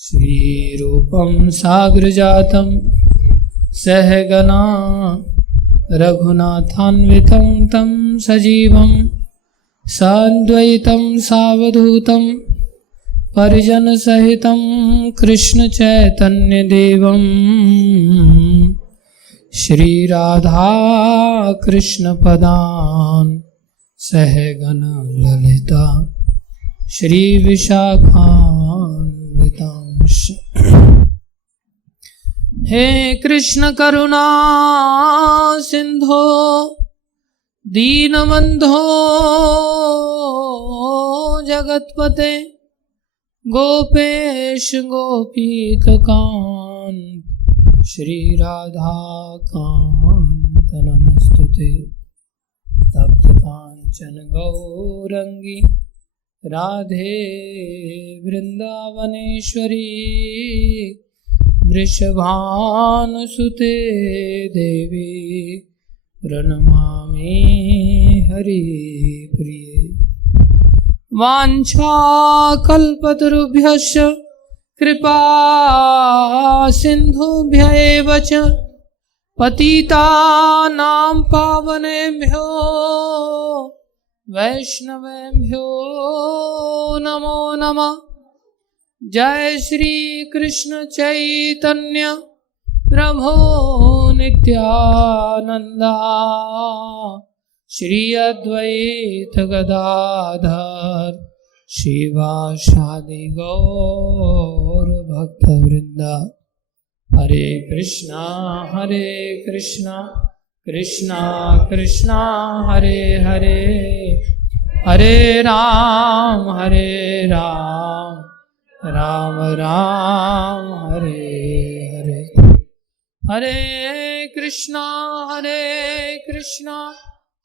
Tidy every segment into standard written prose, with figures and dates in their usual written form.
श्रीरूपं साग्रजातं सहगना रघुनाथान्वितं तं सजीवं साद्वैतं सावधूतं परिजनसहितं कृष्णचैतन्यदेवं श्रीराधाकृष्णपदान् सहगना ललिता श्रीविशाखान्वितांश्च। हे कृष्ण करुणा सिंधो दीनबंधो जगत्पते गोपेश गोपीकांत श्री राधा कांत नमस्तुते। तप्त कांचन गौरंगी राधे वृंदावनेश्वरी वृषभानुसुते देवी प्रणमामि हरिप्रिये। वाञ्छाकल्पतरुभ्यश्च कृपा सिन्धुभ्यैव च पतितानां पावनेभ्यो वैष्णवेभ्यो नमो नमः। जय श्री कृष्ण चैतन्य प्रभो नित्यानंदा श्री अद्वैत गदाधर शिवासादि गौर भक्त वृंदा। हरे कृष्णा कृष्णा कृष्णा हरे हरे, हरे राम राम राम हरे हरे। हरे कृष्णा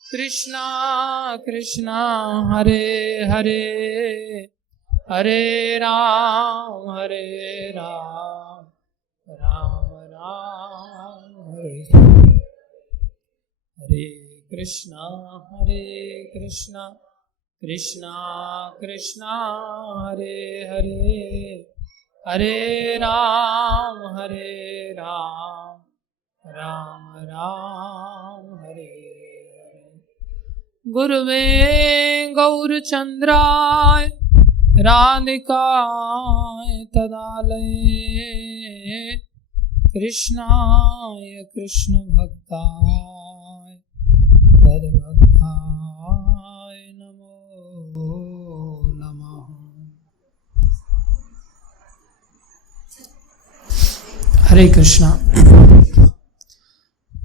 कृष्णा कृष्णा हरे हरे, हरे राम राम राम हरे हरे। हरे कृष्णा कृष्णा कृष्णा हरे हरे, हरे राम राम राम हरे हरे। गुरुवे गौरचंद्राय राधिकाय तदालये कृष्णाय कृष्ण भक्ताय तद्भक्ताय नमो नमः। हरे कृष्णा।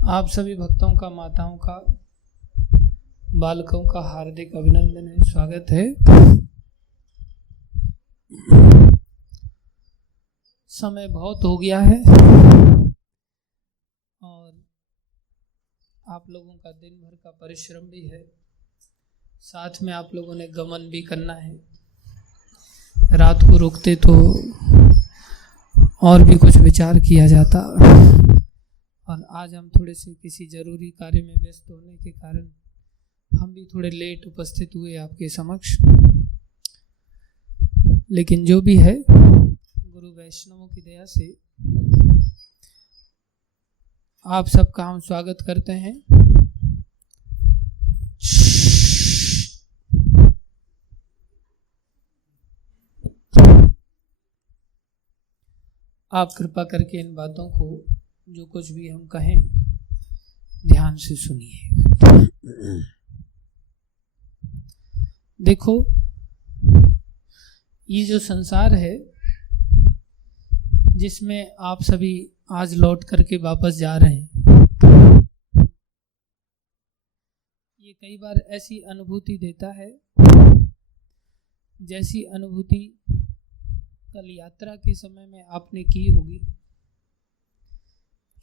आप सभी भक्तों का, माताओं का, बालकों का हार्दिक अभिनंदन है, स्वागत है। समय बहुत हो गया है और आप लोगों का दिन भर का परिश्रम भी है, साथ में आप लोगों ने गमन भी करना है। रात को रुकते तो और भी कुछ विचार किया जाता, और आज हम थोड़े से किसी जरूरी कार्य में व्यस्त होने के कारण हम भी थोड़े लेट उपस्थित हुए आपके समक्ष। लेकिन जो भी है, गुरु वैष्णवों की दया से आप सबका हम स्वागत करते हैं। आप कृपा करके इन बातों को, जो कुछ भी हम कहें, ध्यान से सुनिए। देखो, ये जो संसार है जिसमें आप सभी आज लौट करके वापस जा रहे हैं, ये कई बार ऐसी अनुभूति देता है जैसी अनुभूति कल यात्रा के समय में आपने की होगी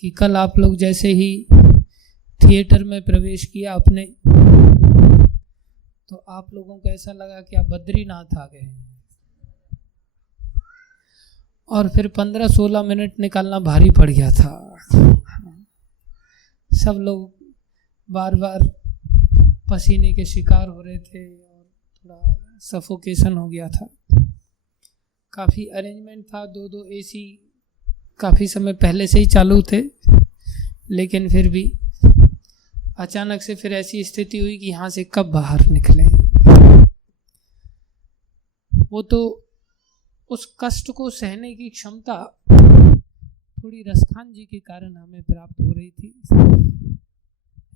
कि कल आप लोग जैसे ही थिएटर में प्रवेश किया अपने, तो आप लोगों को ऐसा लगा कि आप बद्रीनाथ आ गए हैं, और फिर 15-16 मिनट निकालना भारी पड़ गया था। सब लोग बार बार पसीने के शिकार हो रहे थे और थोड़ा सफोकेशन हो गया था। काफ़ी अरेंजमेंट था, 2-2 AC काफ़ी समय पहले से ही चालू थे, लेकिन फिर भी अचानक से फिर ऐसी स्थिति हुई कि यहाँ से कब बाहर निकलें। वो तो उस कष्ट को सहने की क्षमता थोड़ी रसखान जी के कारण हमें प्राप्त हो रही थी,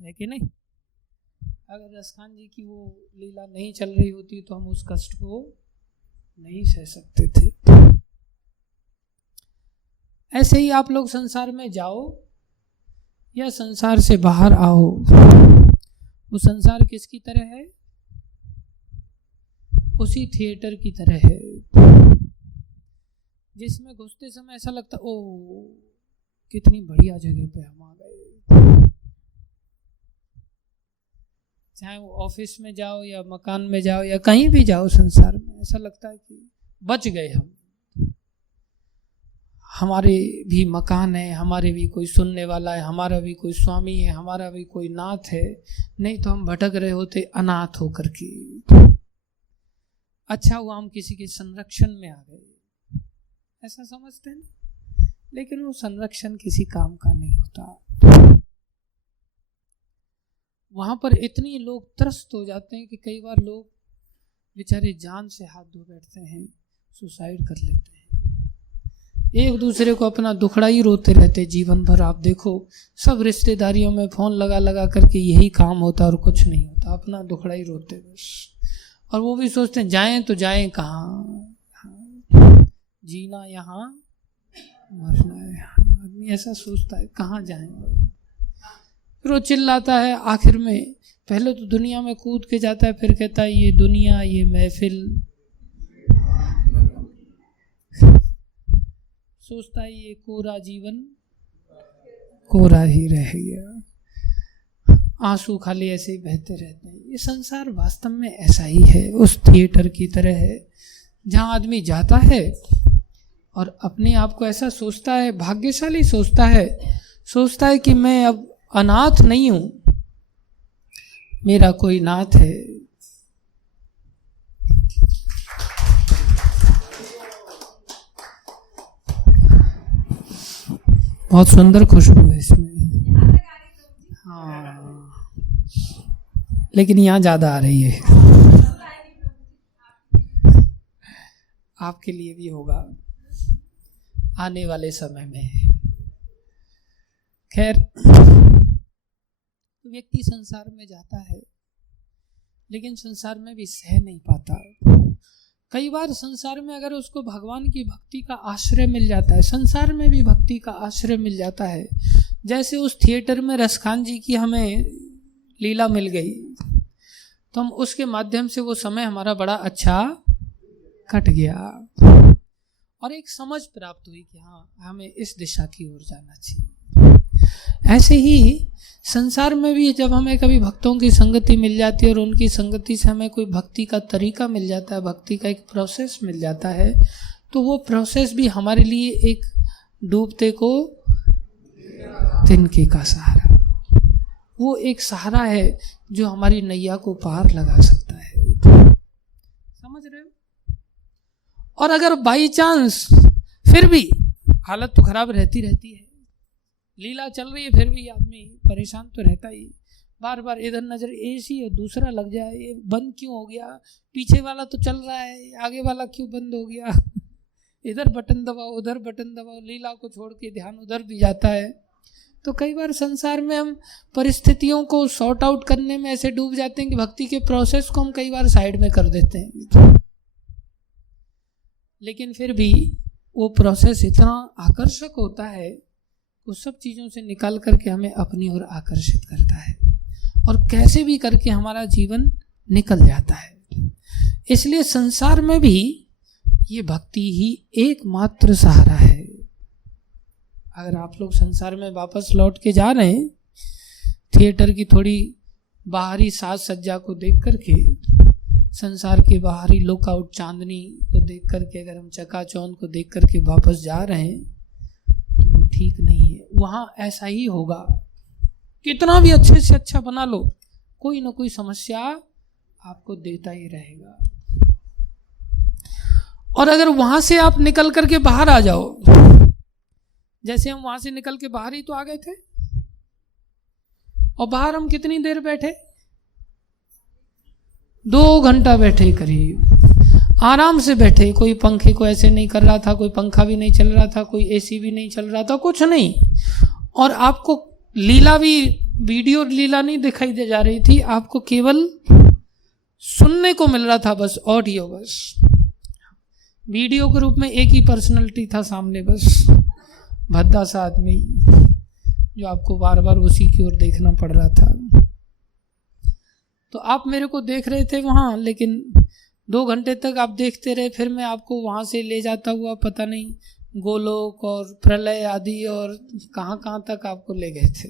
है कि नहीं? अगर रसखान जी की वो लीला नहीं चल रही होती तो हम उस कष्ट को नहीं सह सकते थे। ऐसे ही आप लोग संसार में जाओ या संसार से बाहर आओ, वो संसार किसकी तरह है? उसी थिएटर की तरह है जिसमें घुसते समय ऐसा लगता ओ कितनी बढ़िया जगह पे हम आ गए। चाहे वो ऑफिस में जाओ या मकान में जाओ या कहीं भी जाओ संसार में, ऐसा लगता है कि बच गए हम। हमारे भी मकान है, हमारे भी कोई सुनने वाला है, हमारा भी कोई स्वामी है, हमारा भी कोई नाथ है, नहीं तो हम भटक रहे होते अनाथ होकर के। अच्छा हुआ हम किसी के संरक्षण में आ गए, ऐसा समझते हैं ना, लेकिन वो संरक्षण किसी काम का नहीं होता। वहां पर इतनी लोग त्रस्त हो जाते हैं कि कई बार लोग बेचारे जान से हाथ धो बैठते हैं, सुसाइड कर लेते हैं, एक दूसरे को अपना दुखड़ा ही रोते रहते जीवन भर। आप देखो सब रिश्तेदारियों में फोन लगा लगा करके यही काम होता और कुछ नहीं होता, अपना दुखड़ा ही रोते बस। और वो भी सोचते हैं जाएं तो जाएं कहाँ, जीना यहाँ मरना है। आदमी ऐसा सोचता है कहाँ जाएं, फिर वो चिल्लाता है। आखिर में पहले तो दुनिया में कूद के जाता है, फिर कहता है ये दुनिया, ये महफिल, सोचता है ये कोरा जीवन कोरा ही रह गया, आंसू खाली ऐसे ही बहते रहते हैं। ये संसार वास्तव में ऐसा ही है, उस थिएटर की तरह है जहाँ आदमी जाता है और अपने आप को ऐसा सोचता है, भाग्यशाली सोचता है कि मैं अब अनाथ नहीं हूँ, मेरा कोई नाथ है। बहुत सुंदर खुशबू है इसमें, हाँ, लेकिन यहाँ ज़्यादा आ रही है, आपके लिए भी होगा आने वाले समय में। खैर, व्यक्ति संसार में जाता है लेकिन संसार में भी सह नहीं पाता। कई बार संसार में अगर उसको भगवान की भक्ति का आश्रय मिल जाता है, संसार में भी भक्ति का आश्रय मिल जाता है, जैसे उस थिएटर में रसखान जी की हमें लीला मिल गई, तो हम उसके माध्यम से वो समय हमारा बड़ा अच्छा कट गया और एक समझ प्राप्त हुई कि हाँ हमें इस दिशा की ओर जाना चाहिए। ऐसे ही संसार में भी जब हमें कभी भक्तों की संगति मिल जाती है और उनकी संगति से हमें कोई भक्ति का तरीका मिल जाता है, भक्ति का एक प्रोसेस मिल जाता है, तो वो प्रोसेस भी हमारे लिए एक डूबते को तिनके का सहारा, वो एक सहारा है जो हमारी नैया को पार लगा सकता है। समझ रहे हो? और अगर बाई चांस फिर भी हालत तो खराब रहती है, लीला चल रही है, फिर भी आदमी परेशान तो रहता ही, बार बार इधर नजर एसी और दूसरा लग जाए, ये बंद क्यों हो गया, पीछे वाला तो चल रहा है, आगे वाला क्यों बंद हो गया, इधर बटन दबाओ उधर बटन दबाओ, लीला को छोड़ के ध्यान उधर भी जाता है। तो कई बार संसार में हम परिस्थितियों को सॉर्ट आउट करने में ऐसे डूब जाते हैं कि भक्ति के प्रोसेस को हम कई बार साइड में कर देते हैं, लेकिन फिर भी वो प्रोसेस इतना आकर्षक होता है, उस सब चीज़ों से निकाल करके हमें अपनी ओर आकर्षित करता है और कैसे भी करके हमारा जीवन निकल जाता है। इसलिए संसार में भी ये भक्ति ही एकमात्र सहारा है। अगर आप लोग संसार में वापस लौट के जा रहे हैं, थिएटर की थोड़ी बाहरी साज सज्जा को देख करके, संसार के बाहरी लुकआउट चांदनी को देख करके, अगर हम चकाचौंध को देख करके वापस जा रहे हैं तो वो ठीक नहीं है। वहाँ ऐसा ही होगा, कितना भी अच्छे से अच्छा बना लो, कोई ना कोई समस्या आपको देता ही रहेगा। और अगर वहां से आप निकल करके बाहर आ जाओ, जैसे हम वहां से निकल के बाहर ही तो आ गए थे, और बाहर हम कितनी देर बैठे, 2 घंटा बैठे करीब, आराम से बैठे, कोई पंखे को ऐसे नहीं कर रहा था, कोई पंखा भी नहीं चल रहा था, कोई एसी भी नहीं चल रहा था, कुछ नहीं। और आपको लीला भी, वीडियो लीला नहीं दिखाई दे जा रही थी, आपको केवल सुनने को मिल रहा था, बस ऑडियो, बस वीडियो के रूप में एक ही पर्सनालिटी था सामने, बस भद्दा सा आदमी जो आपको बार बार उसी की ओर देखना पड़ रहा था। तो आप मेरे को देख रहे थे वहाँ, लेकिन 2 घंटे तक आप देखते रहे, फिर मैं आपको वहाँ से ले जाता हुआ पता नहीं गोलोक और प्रलय आदि और कहाँ तक आपको ले गए थे,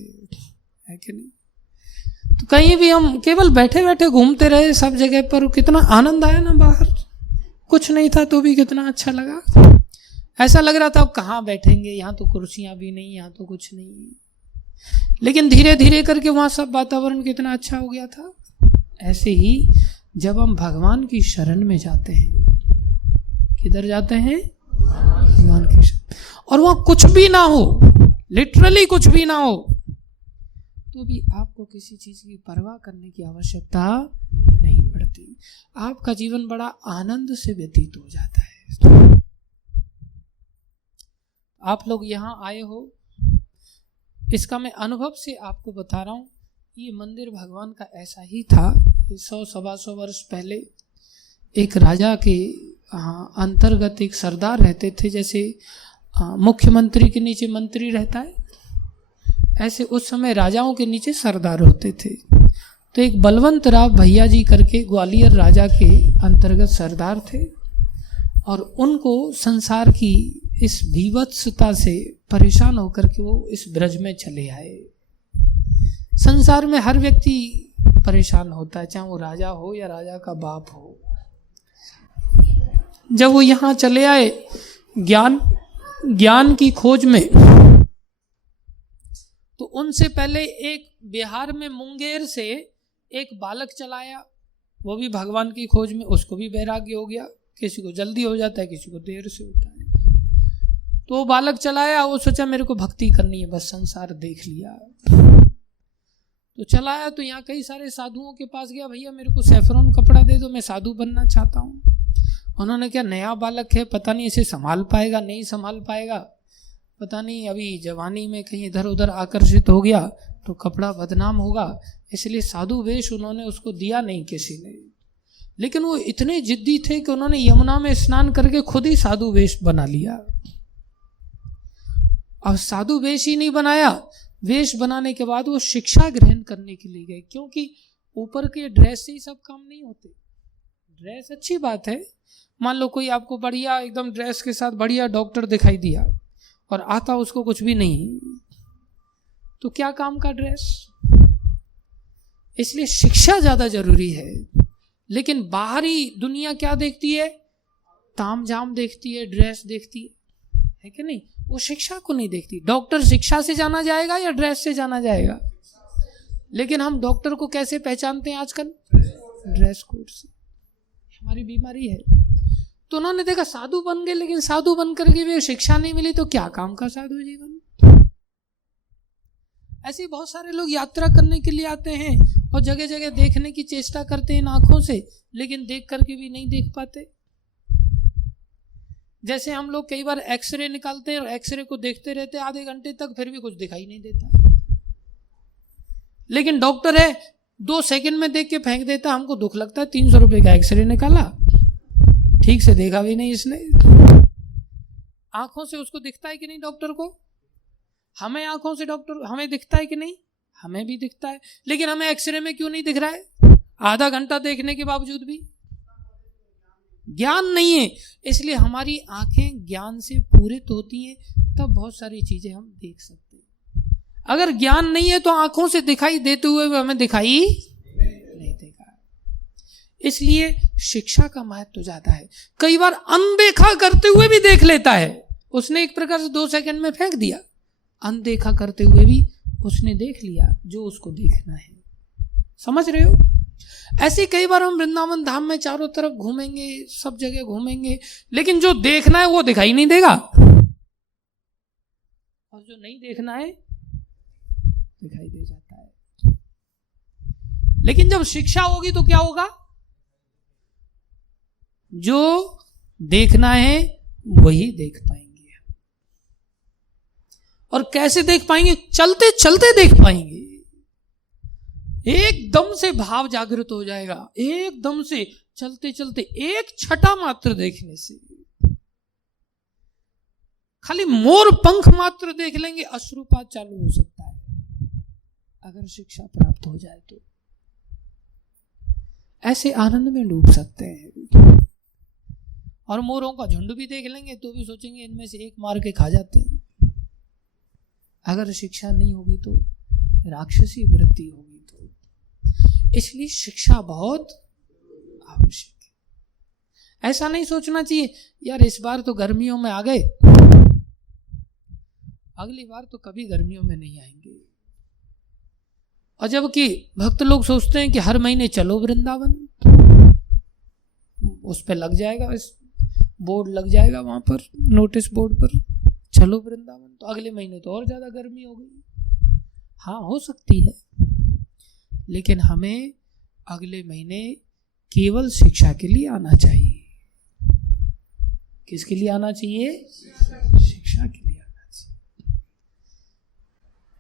है कि नहीं। तो कहीं भी हम केवल बैठे बैठे घूमते रहे सब जगह पर, कितना आनंद आया ना, बाहर कुछ नहीं था तो भी कितना अच्छा लगा। ऐसा लग रहा था अब कहाँ बैठेंगे, यहाँ तो कुर्सियाँ भी नहीं, यहाँ तो कुछ नहीं, लेकिन धीरे धीरे करके वहाँ सब वातावरण कितना अच्छा हो गया था। ऐसे ही जब हम भगवान की शरण में जाते हैं, किधर जाते हैं, भगवान की शरण, और वहाँ कुछ भी ना हो, लिटरली कुछ भी ना हो, तो भी आपको किसी चीज की परवाह करने की आवश्यकता नहीं पड़ती। आपका जीवन बड़ा आनंद से व्यतीत हो जाता है। आप लोग यहाँ आए हो, इसका मैं अनुभव से आपको बता रहा हूँ। ये मंदिर भगवान का ऐसा ही था। 100-125 वर्ष पहले एक राजा के अंतर्गत एक सरदार रहते थे, जैसे मुख्यमंत्री के नीचे मंत्री रहता है, ऐसे उस समय राजाओं के नीचे सरदार होते थे। तो एक बलवंत राव भैया जी करके ग्वालियर राजा के अंतर्गत सरदार थे, और उनको संसार की इस विवत्सता से परेशान होकर के वो इस ब्रज में चले आए। संसार में हर व्यक्ति परेशान होता है, चाहे वो राजा हो या राजा का बाप हो। जब वो यहाँ चले आए ज्ञान की खोज में, तो उनसे पहले एक बिहार में मुंगेर से एक बालक चलाया, वो भी भगवान की खोज में, उसको भी वैराग्य हो गया। किसी को जल्दी हो जाता है, किसी को देर से होता है। तो वो बालक चलाया, वो सोचा मेरे को भक्ति करनी है, बस संसार देख लिया। तो चलाया, तो यहाँ कई सारे साधुओं के पास गया, भैया मेरे को सैफरॉन कपड़ा दे दो, मैं साधु बनना चाहता हूँ। उन्होंने क्या, नया बालक है, पता नहीं इसे संभाल पाएगा नहीं संभाल पाएगा, पता नहीं अभी जवानी में कहीं इधर उधर आकर्षित हो गया तो कपड़ा बदनाम होगा, इसलिए साधु वेश उन्होंने उसको दिया नहीं किसी ने। लेकिन वो इतने जिद्दी थे कि उन्होंने यमुना में स्नान करके खुद ही साधु वेश बना लिया। अब साधु वेश ही नहीं बनाया, वेश बनाने के बाद वो शिक्षा ग्रहण करने के लिए गए, क्योंकि ऊपर के ड्रेस से ही सब काम नहीं होते। ड्रेस अच्छी बात है, मान लो कोई आपको बढ़िया एकदम ड्रेस के साथ बढ़िया डॉक्टर दिखाई दिया और आता उसको कुछ भी नहीं, तो क्या काम का ड्रेस। इसलिए शिक्षा ज्यादा जरूरी है। लेकिन बाहरी दुनिया क्या देखती है, ताम झाम देखती है, ड्रेस देखती है कि नहीं, वो शिक्षा को नहीं देखती। डॉक्टर शिक्षा से जाना जाएगा या ड्रेस से जाना जाएगा, लेकिन हम डॉक्टर को कैसे पहचानते हैं आजकल, ड्रेस कोड से। हमारी बीमारी है। तो उन्होंने देखा साधु बन गए, लेकिन साधु बन करके भी शिक्षा नहीं मिली, तो क्या काम का साधु जीवन। ऐसे बहुत सारे लोग यात्रा करने के लिए आते हैं और जगह जगह देखने की चेष्टा करते हैं आंखों से, लेकिन देख करके भी नहीं देख पाते। जैसे हम लोग कई बार एक्सरे निकालते हैं और एक्सरे को देखते रहते हैं आधे घंटे तक, फिर भी कुछ दिखाई नहीं देता। लेकिन डॉक्टर है 2 सेकंड में देख के फेंक देता, हमको दुख लगता है। 300 रुपए का एक्सरे निकाला, ठीक से देखा भी नहीं इसने। आंखों से उसको दिखता है कि नहीं डॉक्टर को, हमें आंखों से डॉक्टर हमें दिखता है कि नहीं, हमें भी दिखता है। लेकिन हमें एक्सरे में क्यों नहीं दिख रहा है, आधा घंटा देखने के बावजूद भी ज्ञान नहीं है। इसलिए हमारी आंखें ज्ञान से पूरित होती हैं, तब बहुत सारी चीजें हम देख सकते हैं। अगर ज्ञान नहीं है तो आंखों से दिखाई देते हुए भी हमें दिखाई नहीं देगा। इसलिए शिक्षा का महत्व ज्यादा है। कई बार अनदेखा करते हुए भी देख लेता है, उसने एक प्रकार से 2 सेकंड में फेंक दिया, अनदेखा करते हुए भी उसने देख लिया जो उसको देखना है। समझ रहे हो। ऐसे कई बार हम वृंदावन धाम में चारों तरफ घूमेंगे, सब जगह घूमेंगे, लेकिन जो देखना है वो दिखाई नहीं देगा, और जो नहीं देखना है दिखाई दे जाता है। लेकिन जब शिक्षा होगी तो क्या होगा? जो देखना है वही देख पाएंगे। और कैसे देख पाएंगे? चलते चलते देख पाएंगे। एकदम से भाव जागृत हो जाएगा, एकदम से चलते चलते, एक छटा मात्र देखने से। खाली मोर पंख मात्र देख लेंगे, अश्रुपात चालू हो सकता है अगर शिक्षा प्राप्त हो जाए तो। ऐसे आनंद में डूब सकते हैं। और मोरों का झुंड भी देख लेंगे तो भी सोचेंगे इनमें से एक मार के खा जाते हैं। अगर शिक्षा नहीं होगी तो राक्षसी वृत्ति होगी। तो इसलिए शिक्षा बहुत आवश्यक है। ऐसा नहीं सोचना चाहिए यार इस बार तो गर्मियों में आ गए, अगली बार तो कभी गर्मियों में नहीं आएंगे। और जबकि भक्त लोग सोचते हैं कि हर महीने चलो वृंदावन, उस पर लग जाएगा, इस बोर्ड लग जाएगा वहां पर, नोटिस बोर्ड पर, चलो वृंदावन, तो अगले महीने तो और ज्यादा गर्मी हो गई। हाँ हो सकती है, लेकिन हमें अगले महीने केवल शिक्षा के लिए आना चाहिए। किसके लिए आना चाहिए? शिक्षा के लिए आना चाहिए।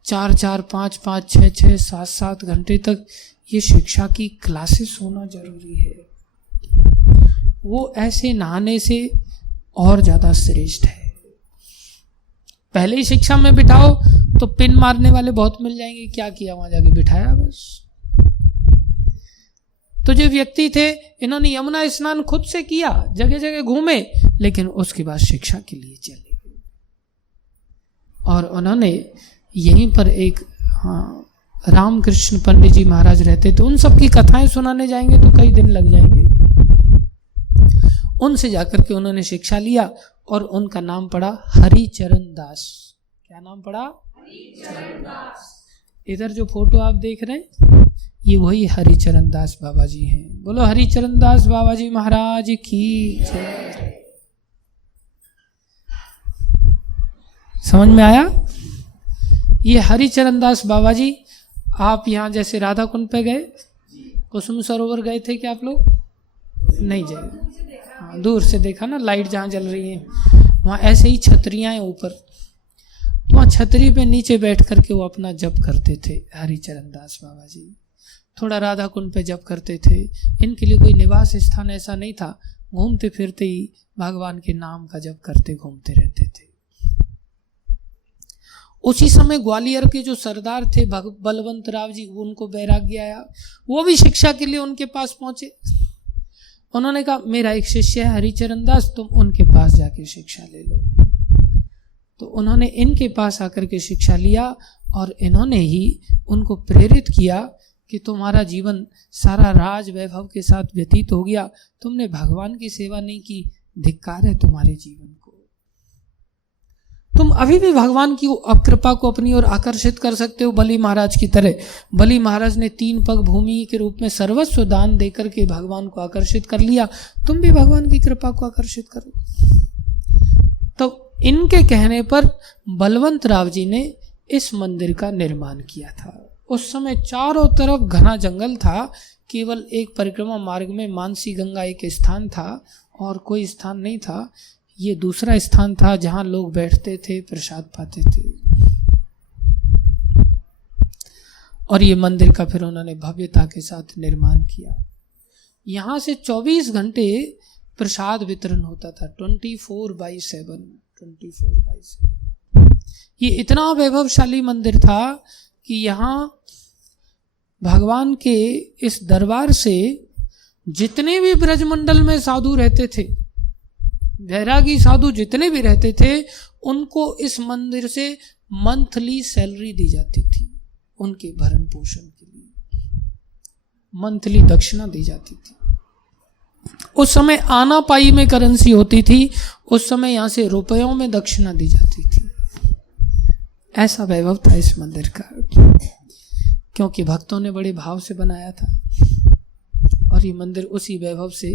4-4, 5-5, 6-6, 7-7 घंटे तक ये शिक्षा की क्लासेस होना जरूरी है। वो ऐसे नहाने से और ज्यादा श्रेष्ठ है। पहले ही शिक्षा में बिठाओ तो पिन मारने वाले बहुत मिल जाएंगे, क्या किया वहां जाके बिठाया बस। तो जो व्यक्ति थे इन्होंने यमुना स्नान खुद से किया, जगह जगह घूमे, लेकिन उसके बाद शिक्षा के लिए चले गए। और उन्होंने यहीं पर एक रामकृष्ण पंडित जी महाराज रहते थे, उन सब की कथाएं सुनाने जाएंगे तो कई दिन लग जाएंगे। उनसे जाकर के उन्होंने शिक्षा लिया और उनका नाम पड़ा हरिचरण दास। क्या नाम पड़ा? हरिचरण दास। इधर जो फोटो आप देख रहे हैं ये वही हरिचरण दास बाबा जी हैं। बोलो हरिचरण दास बाबा जी महाराज की जय। समझ में आया? ये हरिचरण दास बाबा जी, आप यहाँ जैसे राधा कुंड पे गए, कुसुम सरोवर गए थे क्या आप लोग? नहीं गए? हाँ, दूर से देखा ना, लाइट जहाँ जल रही है वहाँ ऐसे ही छतरियाँ हैं ऊपर, तो वहाँ छतरी पे नीचे बैठ करके वो अपना जप करते थे हरिचरण दास बाबा जी। थोड़ा राधा कुंड पे जप करते थे। इनके लिए कोई निवास स्थान ऐसा नहीं था, घूमते फिरते ही भगवान के नाम का जप करते घूमते रहते थे। उसी समय ग्वालियर के जो सरदार थे बलवंत राव जी, उनको वैराग्य आया, वो भी शिक्षा के लिए उनके पास पहुंचे। उन्होंने कहा मेरा एक शिष्य है हरिचरण दास, तुम उनके पास जाके शिक्षा ले लो। तो उन्होंने इनके पास आकर के शिक्षा लिया और इन्होंने ही उनको प्रेरित किया कि तुम्हारा जीवन सारा राज वैभव के साथ व्यतीत हो गया, तुमने भगवान की सेवा नहीं की, धिक्कार है तुम्हारे जीवन को। तुम अभी भी भगवान की कृपा को अपनी ओर आकर्षित कर सकते हो बलि महाराज की तरह। बलि महाराज ने 3 पग भूमि के रूप में सर्वस्व दान देकर के भगवान को आकर्षित कर लिया, तुम भी भगवान की कृपा को आकर्षित करो। तो इनके कहने पर बलवंत राव जी ने इस मंदिर का निर्माण किया था। उस समय चारों तरफ घना जंगल था, केवल एक परिक्रमा मार्ग में मानसी गंगा एक स्थान था और कोई स्थान नहीं था। ये दूसरा स्थान था जहां लोग बैठते थे, प्रसाद पाते थे। और ये मंदिर का फिर उन्होंने भव्यता के साथ निर्माण किया। यहाँ से 24 घंटे प्रसाद वितरण होता था, 24/7। ये इतना वैभवशाली मंदिर था कि यहाँ भगवान के इस दरबार से जितने भी ब्रजमंडल में साधु रहते थे, वैरागी साधु जितने भी रहते थे, उनको इस मंदिर से मंथली सैलरी दी जाती थी। उनके भरण पोषण के लिए मंथली दक्षिणा दी जाती थी। उस समय आना पाई में करेंसी होती थी, उस समय यहाँ से रुपयों में दक्षिणा दी जाती थी। ऐसा वैभव था इस मंदिर का, क्योंकि भक्तों ने बड़े भाव से बनाया था। और ये मंदिर उसी वैभव से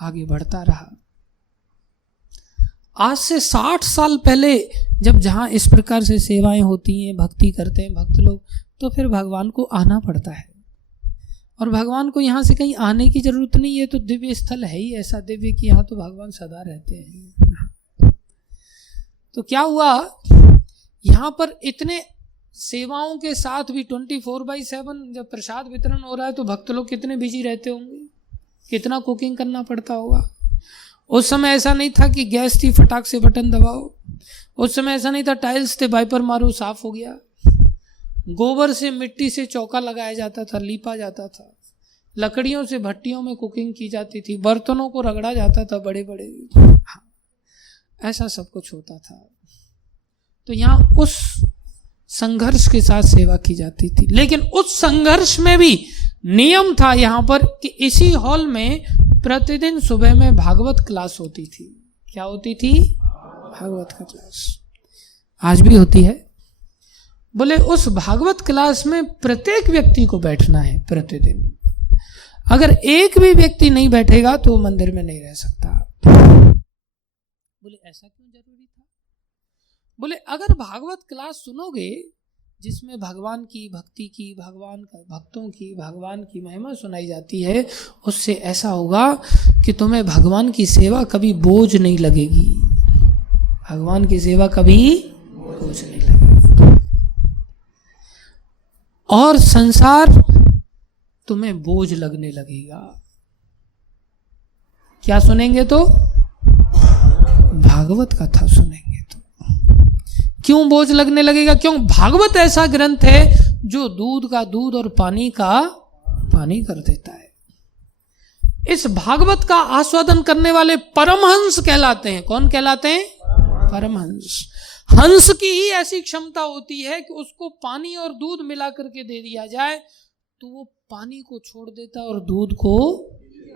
आगे बढ़ता रहा। आज से 60 साल पहले जब जहाँ इस प्रकार से सेवाएं होती हैं, भक्ति करते हैं भक्त लोग, तो फिर भगवान को आना पड़ता है। और भगवान को यहाँ से कहीं आने की जरूरत नहीं है, तो दिव्य स्थल है ही ऐसा दिव्य कि यहाँ तो भगवान सदा रहते हैं। तो क्या हुआ, यहाँ पर इतने सेवाओं के साथ भी 24/7 जब प्रसाद वितरण हो रहा है तो भक्त लोग कितने बिजी रहते होंगे, कितना कुकिंग करना पड़ता होगा। उस समय ऐसा नहीं था कि गैस थी फटाक से बटन दबाओ, उस समय ऐसा नहीं था टाइल्स थे वाइपर मारो साफ हो गया। गोबर से मिट्टी से चौका लगाया जाता था, लीपा जाता था, लकड़ियों से भट्टियों में कुकिंग की जाती थी, बर्तनों को रगड़ा जाता था बड़े बड़े, ऐसा सब कुछ होता था। तो यहाँ उस संघर्ष के साथ सेवा की जाती थी। लेकिन उस संघर्ष में भी नियम था यहाँ पर कि इसी हॉल में प्रतिदिन सुबह में भागवत क्लास होती थी। क्या होती थी? भागवत का क्लास। आज भी होती है। बोले उस भागवत क्लास में प्रत्येक व्यक्ति को बैठना है प्रतिदिन। अगर एक भी व्यक्ति नहीं बैठेगा तो मंदिर में नहीं रह सकता। बोले ऐसा क्यों जरूरी था? बोले अगर भागवत क्लास सुनोगे जिसमें भगवान की भक्ति की, भगवान का भक्तों की, भगवान की महिमा सुनाई जाती है, उससे ऐसा होगा कि तुम्हें भगवान की सेवा कभी बोझ नहीं लगेगी। भगवान की सेवा कभी बोझ नहीं लगेगी। और संसार तुम्हें बोझ लगने लगेगा। क्या सुनेंगे तो? भागवत कथा सुनेंगे तो। क्यों बोझ लगने लगेगा? क्यों? भागवत ऐसा ग्रंथ है जो दूध का दूध और पानी का पानी कर देता है। इस भागवत का आस्वादन करने वाले परमहंस कहलाते हैं। कौन कहलाते हैं? परमहंस। हंस की ही ऐसी क्षमता होती है कि उसको पानी और दूध मिला करके दे दिया जाए तो वो पानी को छोड़ देता है और दूध को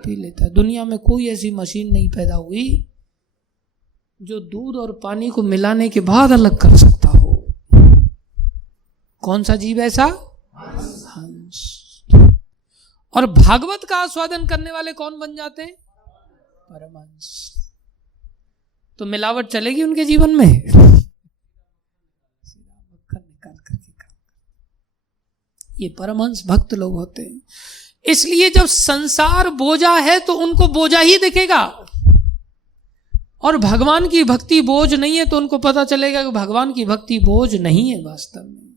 पी लेता है। दुनिया में कोई ऐसी मशीन नहीं पैदा हुई जो दूध और पानी को मिलाने के बाद अलग कर सकता हो। कौन सा जीव ऐसा? हंस। और भागवत का आस्वादन करने वाले कौन बन जाते हैं? परमहंस। तो मिलावट चलेगी उनके जीवन में? ये परमहंस भक्त लोग होते हैं। इसलिए जब संसार बोझा है तो उनको बोझा ही दिखेगा, और भगवान की भक्ति बोझ नहीं है तो उनको पता चलेगा कि भगवान की भक्ति बोझ नहीं है वास्तव में।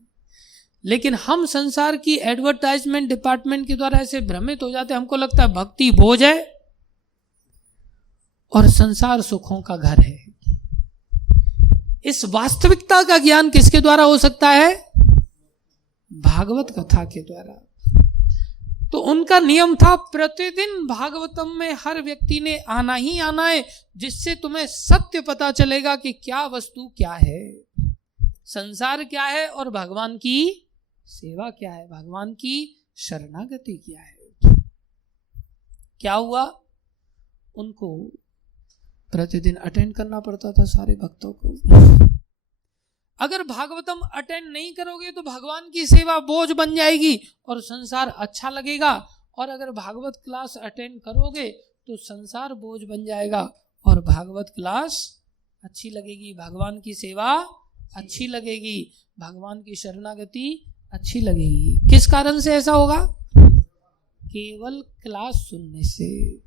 लेकिन हम संसार की एडवर्टाइजमेंट डिपार्टमेंट के द्वारा ऐसे भ्रमित हो जाते हैं, हमको लगता है भक्ति बोझ है और संसार सुखों का घर है। इस वास्तविकता का ज्ञान किसके द्वारा हो सकता है? भागवत कथा के द्वारा। तो उनका नियम था प्रतिदिन भागवतम में हर व्यक्ति ने आना ही आना है, जिससे तुम्हें सत्य पता चलेगा कि क्या वस्तु क्या है, संसार क्या है और भगवान की सेवा क्या है, भगवान की शरणागति क्या है। क्या हुआ? उनको प्रतिदिन अटेंड करना पड़ता था सारे भक्तों को। अगर भागवतम अटेंड नहीं करोगे तो भगवान की सेवा बोझ बन जाएगी और संसार अच्छा लगेगा, और अगर भागवत क्लास अटेंड करोगे तो संसार बोझ बन जाएगा और भागवत क्लास अच्छी लगेगी, भगवान की सेवा अच्छी लगेगी, भगवान की शरणागति अच्छी लगेगी। किस कारण से ऐसा होगा? केवल क्लास सुनने से।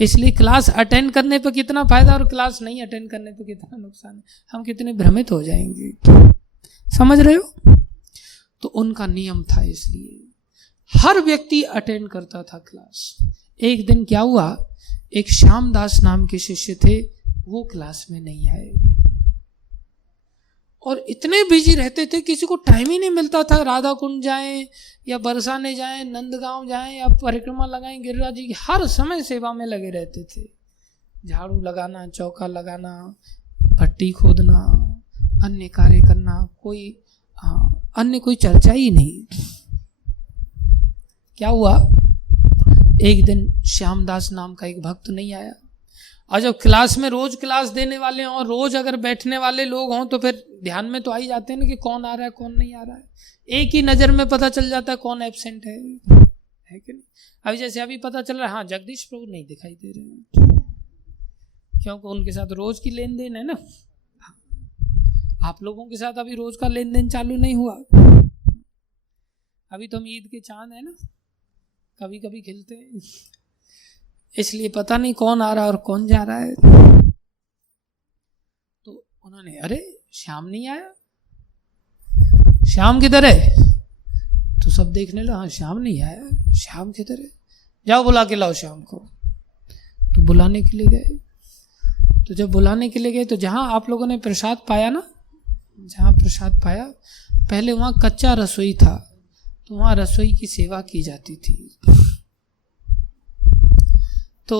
इसलिए क्लास अटेंड करने पर कितना फायदा और क्लास नहीं अटेंड करने पर कितना नुकसान है, हम कितने भ्रमित हो जाएंगे। समझ रहे हो? तो उनका नियम था, इसलिए हर व्यक्ति अटेंड करता था क्लास। एक दिन क्या हुआ, एक श्यामदास नाम के शिष्य थे, वो क्लास में नहीं आए और इतने बिजी रहते थे किसी को टाइम ही नहीं मिलता था। राधा कुंड जाएं या बरसाने जाएं, नंदगांव जाएं या परिक्रमा लगाएं, गिरिराज जी की हर समय सेवा में लगे रहते थे। झाड़ू लगाना, चौका लगाना, भट्टी खोदना, अन्य कार्य करना, कोई अन्य कोई चर्चा ही नहीं। क्या हुआ, एक दिन श्यामदास नाम का एक भक्त नहीं आया। और जब क्लास में रोज क्लास देने वाले हों और रोज अगर बैठने वाले लोग हों तो फिर ध्यान में तो आ ही जाते हैं ना कि कौन आ रहा है कौन नहीं आ रहा है। एक ही नज़र में पता चल जाता है कौन एब्सेंट है, है कि नहीं। अभी जैसे अभी पता चल रहा है, हाँ जगदीश प्रभु नहीं दिखाई दे रहे हैं, क्योंकि उनके साथ रोज की लेन देन है ना। आप लोगों के साथ अभी रोज का लेन देन चालू नहीं हुआ, अभी तो हम ईद के चांद है ना, कभी कभी खिलते हैं, इसलिए पता नहीं कौन आ रहा है और कौन जा रहा है। तो उन्होंने, अरे श्याम नहीं आया, श्याम किधर है? तो सब देखने लगा, हाँ श्याम नहीं आया, श्याम किधर है, जाओ बुला के लाओ श्याम को। तो बुलाने के लिए गए, तो जब बुलाने के लिए गए तो जहाँ आप लोगों ने प्रसाद पाया ना, जहाँ प्रसाद पाया, पहले वहाँ कच्चा रसोई था, तो वहाँ रसोई की सेवा की जाती थी। तो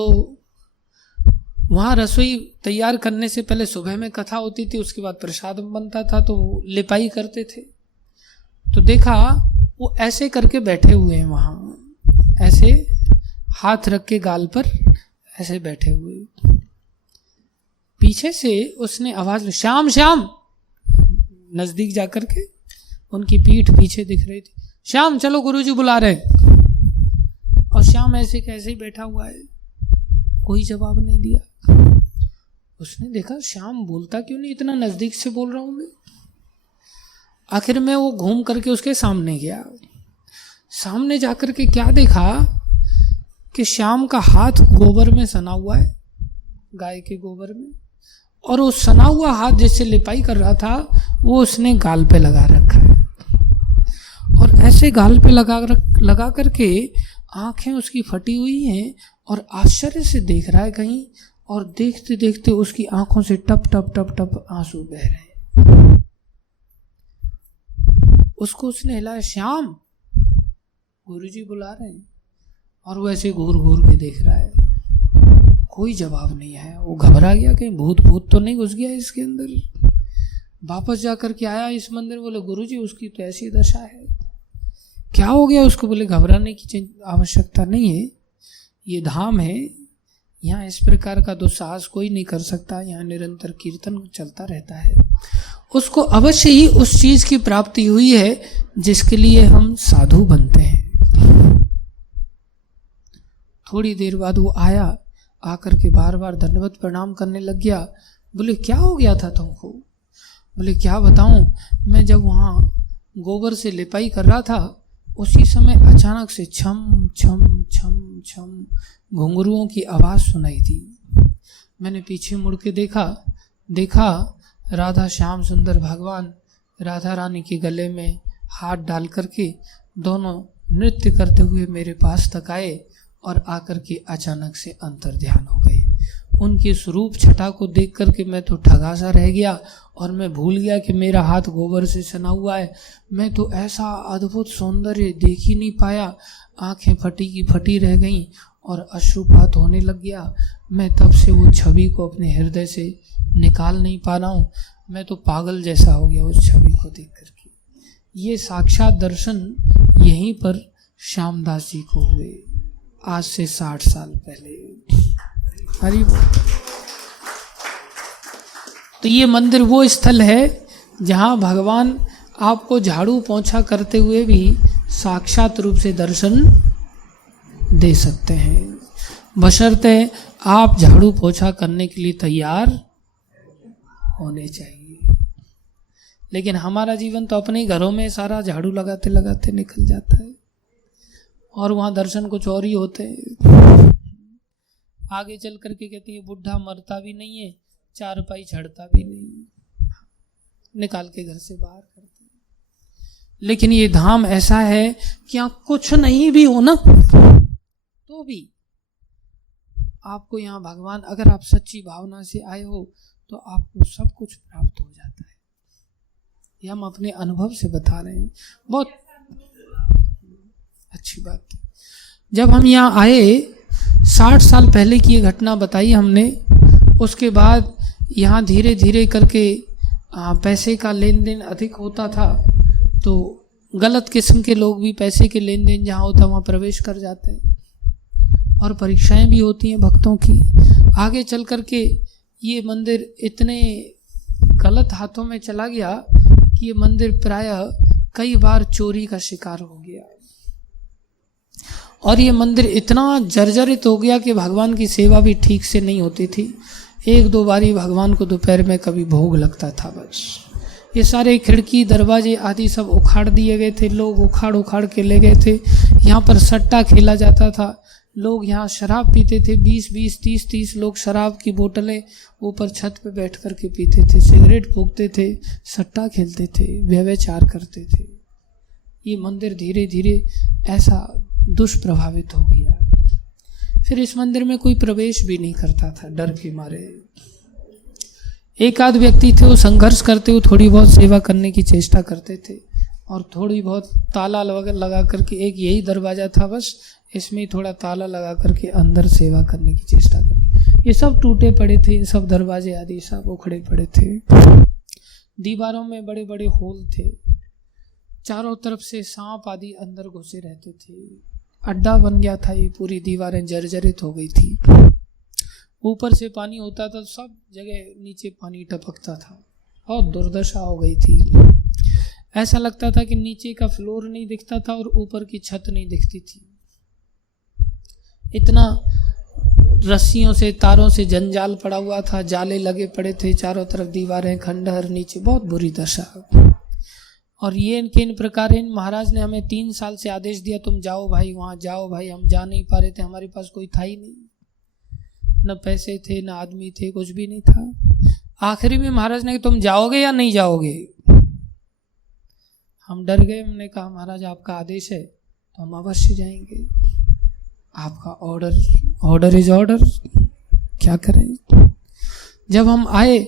वहाँ रसोई तैयार करने से पहले सुबह में कथा होती थी, उसके बाद प्रसाद बनता था, तो लिपाई करते थे। तो देखा वो ऐसे करके बैठे हुए हैं वहाँ, ऐसे हाथ रख के गाल पर ऐसे बैठे हुए। पीछे से उसने आवाज ली, श्याम श्याम। नजदीक जाकर के उनकी पीठ पीछे दिख रही थी, श्याम चलो गुरुजी बुला रहे। और श्याम ऐसे कैसे ही बैठा हुआ है, कोई जवाब नहीं दिया। उसने देखा श्याम बोलता क्यों नहीं, इतना नजदीक से बोल रहा हूं मैं। आखिर में वो घूम करके उसके सामने गया। सामने जाकर के क्या देखा कि श्याम का हाथ गोबर में सना हुआ है, गाय के गोबर में, और वो सना हुआ हाथ जिससे लिपाई कर रहा था वो उसने गाल पे लगा रखा है। और ऐसे गाल पे लगा करके आंखें उसकी फटी हुई हैं और आश्चर्य से देख रहा है कहीं, और देखते देखते उसकी आंखों से टप टप टप टप आंसू बह रहे हैं। उसको उसने हिलाया, श्याम गुरुजी बुला रहे हैं। और वो ऐसे घूर घूर के देख रहा है, कोई जवाब नहीं है। वो घबरा गया, कहीं भूत भूत तो नहीं घुस गया इसके अंदर। वापस जाकर के आया इस मंदिर, बोले गुरुजी उसकी तो ऐसी दशा है, क्या हो गया उसको? बोले घबराने की आवश्यकता नहीं है, ये धाम है, यहाँ इस प्रकार का दुस्साहस कोई नहीं कर सकता, यहाँ निरंतर कीर्तन चलता रहता है। उसको अवश्य ही उस चीज की प्राप्ति हुई है जिसके लिए हम साधु बनते हैं। थोड़ी देर बाद वो आया, आकर के बार बार दंडवत प्रणाम करने लग गया। बोले क्या हो गया था तुमको? बोले क्या बताऊं, मैं जब वहाँ गोबर से लिपाई कर रहा था उसी समय अचानक से छम छम छम छम घुंघरुओं की आवाज़ सुनाई दी। मैंने पीछे मुड़ के देखा राधा श्याम सुंदर भगवान राधा रानी के गले में हाथ डाल करके दोनों नृत्य करते हुए मेरे पास तक आए और आकर के अचानक से अंतर ध्यान हो गए। उनके स्वरूप छटा को देख करके मैं तो ठगा सा रह गया और मैं भूल गया कि मेरा हाथ गोबर से सना हुआ है। मैं तो ऐसा अद्भुत सौंदर्य देख ही नहीं पाया, आंखें फटी की फटी रह गईं और अश्रुपात होने लग गया। मैं तब से वो छवि को अपने हृदय से निकाल नहीं पा रहा हूँ। मैं तो पागल जैसा हो गया उस छवि को देख करके। ये साक्षात दर्शन यहीं पर श्यामदास जी को हुए, आज से 60 साल पहले। हरि बोल। तो ये मंदिर वो स्थल है जहाँ भगवान आपको झाड़ू पोंछा करते हुए भी साक्षात रूप से दर्शन दे सकते हैं, बशर्ते आप झाड़ू पोंछा करने के लिए तैयार होने चाहिए। लेकिन हमारा जीवन तो अपने घरों में सारा झाड़ू लगाते लगाते निकल जाता है और वहाँ दर्शन कुछ और ही होते हैं। आगे चल करके कहती है बुढ़ा मरता भी नहीं है, चारपाई छड़ता भी नहीं, निकाल के घर से बाहर करते हैं। लेकिन ये धाम ऐसा है कि यहाँ कुछ नहीं भी हो ना तो भी आपको यहाँ भगवान, अगर आप सच्ची भावना से आए हो तो आपको सब कुछ प्राप्त हो जाता है। ये हम अपने अनुभव से बता रहे हैं, बहुत अच्छी बात। जब हम यहाँ आए 60 साल पहले की ये घटना बताई हमने। उसके बाद यहाँ धीरे धीरे करके पैसे का लेन देन अधिक होता था, तो गलत किस्म के लोग भी पैसे के लेन देन जहाँ होता वहाँ प्रवेश कर जाते हैं और परीक्षाएं भी होती हैं भक्तों की। आगे चल करके ये मंदिर इतने गलत हाथों में चला गया कि ये मंदिर प्रायः कई बार चोरी का शिकार हो गया। और ये मंदिर इतना जर्जरित हो गया कि भगवान की सेवा भी ठीक से नहीं होती थी। एक दो बारी भगवान को दोपहर में कभी भोग लगता था बस। ये सारे खिड़की दरवाजे आदि सब उखाड़ दिए गए थे, लोग उखाड़ के ले गए थे। यहाँ पर सट्टा खेला जाता था, लोग यहाँ शराब पीते थे, 20-20, 30-30 लोग शराब की बोतलें ऊपर छत पे बैठ कर के पीते थे, सिगरेट फूकते थे, सट्टा खेलते थे, व्यभिचार करते थे। ये मंदिर धीरे धीरे ऐसा दुष्प्रभावित हो गया। फिर इस मंदिर में कोई प्रवेश भी नहीं करता था डर के मारे। एक आध व्यक्ति थे, वो संघर्ष करते हुए थोड़ी बहुत सेवा करने की चेष्टा करते थे, और थोड़ी बहुत ताला लगा करके, एक यही दरवाज़ा था बस, इसमें थोड़ा ताला लगा करके अंदर सेवा करने की चेष्टा करते। ये सब टूटे पड़े थे, ये सब दरवाजे आदि सब उखड़े पड़े थे। दीवारों में बड़े बड़े होल थे, चारों तरफ से सांप आदि अंदर घुसे रहते थे। अड्डा बन गया था, ये पूरी दीवारें जर्जरित हो गई थी। ऊपर से पानी होता था, सब जगह नीचे पानी टपकता था, और दुर्दशा हो गई थी। ऐसा लगता था कि नीचे का फ्लोर नहीं दिखता था और ऊपर की छत नहीं दिखती थी। इतना रस्सियों से, तारों से जंजाल पड़ा हुआ था, जाले लगे पड़े थे चारों तरफ, दीवारें खंडहर, नीचे बहुत बुरी दशा। और ये इन प्रकार महाराज ने हमें 3 साल से आदेश दिया, तुम जाओ भाई, वहाँ जाओ भाई। हम जा नहीं पा रहे थे, हमारे पास कोई था ही नहीं, न पैसे थे, न आदमी थे, कुछ भी नहीं था। आखिरी में महाराज ने कहा तुम जाओगे या नहीं जाओगे। हम डर गए, हमने कहा महाराज आपका आदेश है तो हम अवश्य जाएंगे, आपका ऑर्डर इज ऑर्डर, क्या करें। जब हम आए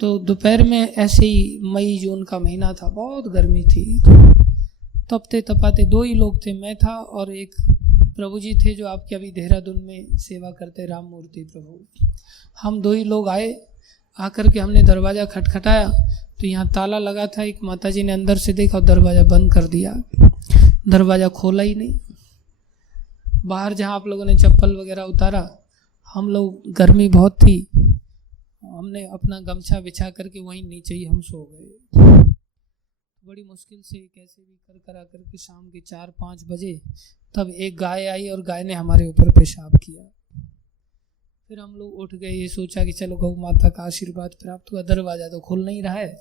तो दोपहर में ऐसे ही, मई जून का महीना था, बहुत गर्मी थी, तपते तपाते 2 ही लोग थे, मैं था और एक प्रभु जी थे जो आपके अभी देहरादून में सेवा करते, राम मूर्ति प्रभु। हम 2 ही लोग आए, आकर के हमने दरवाज़ा खटखटाया तो यहाँ ताला लगा था। एक माता जी ने अंदर से देखा और दरवाज़ा बंद कर दिया, दरवाज़ा खोला ही नहीं। बाहर जहाँ आप लोगों ने चप्पल वगैरह उतारा, हम लोग, गर्मी बहुत थी, हमने अपना गमछा बिछा करके वहीं नीचे ही हम सो गए। बड़ी मुश्किल से कैसे भी करा करके शाम के 4-5 बजे तब एक गाय आई और गाय ने हमारे ऊपर पेशाब किया। फिर हम लोग उठ गए, ये सोचा कि चलो गौ माता का आशीर्वाद प्राप्त हुआ। दरवाज़ा तो खुल नहीं रहा है,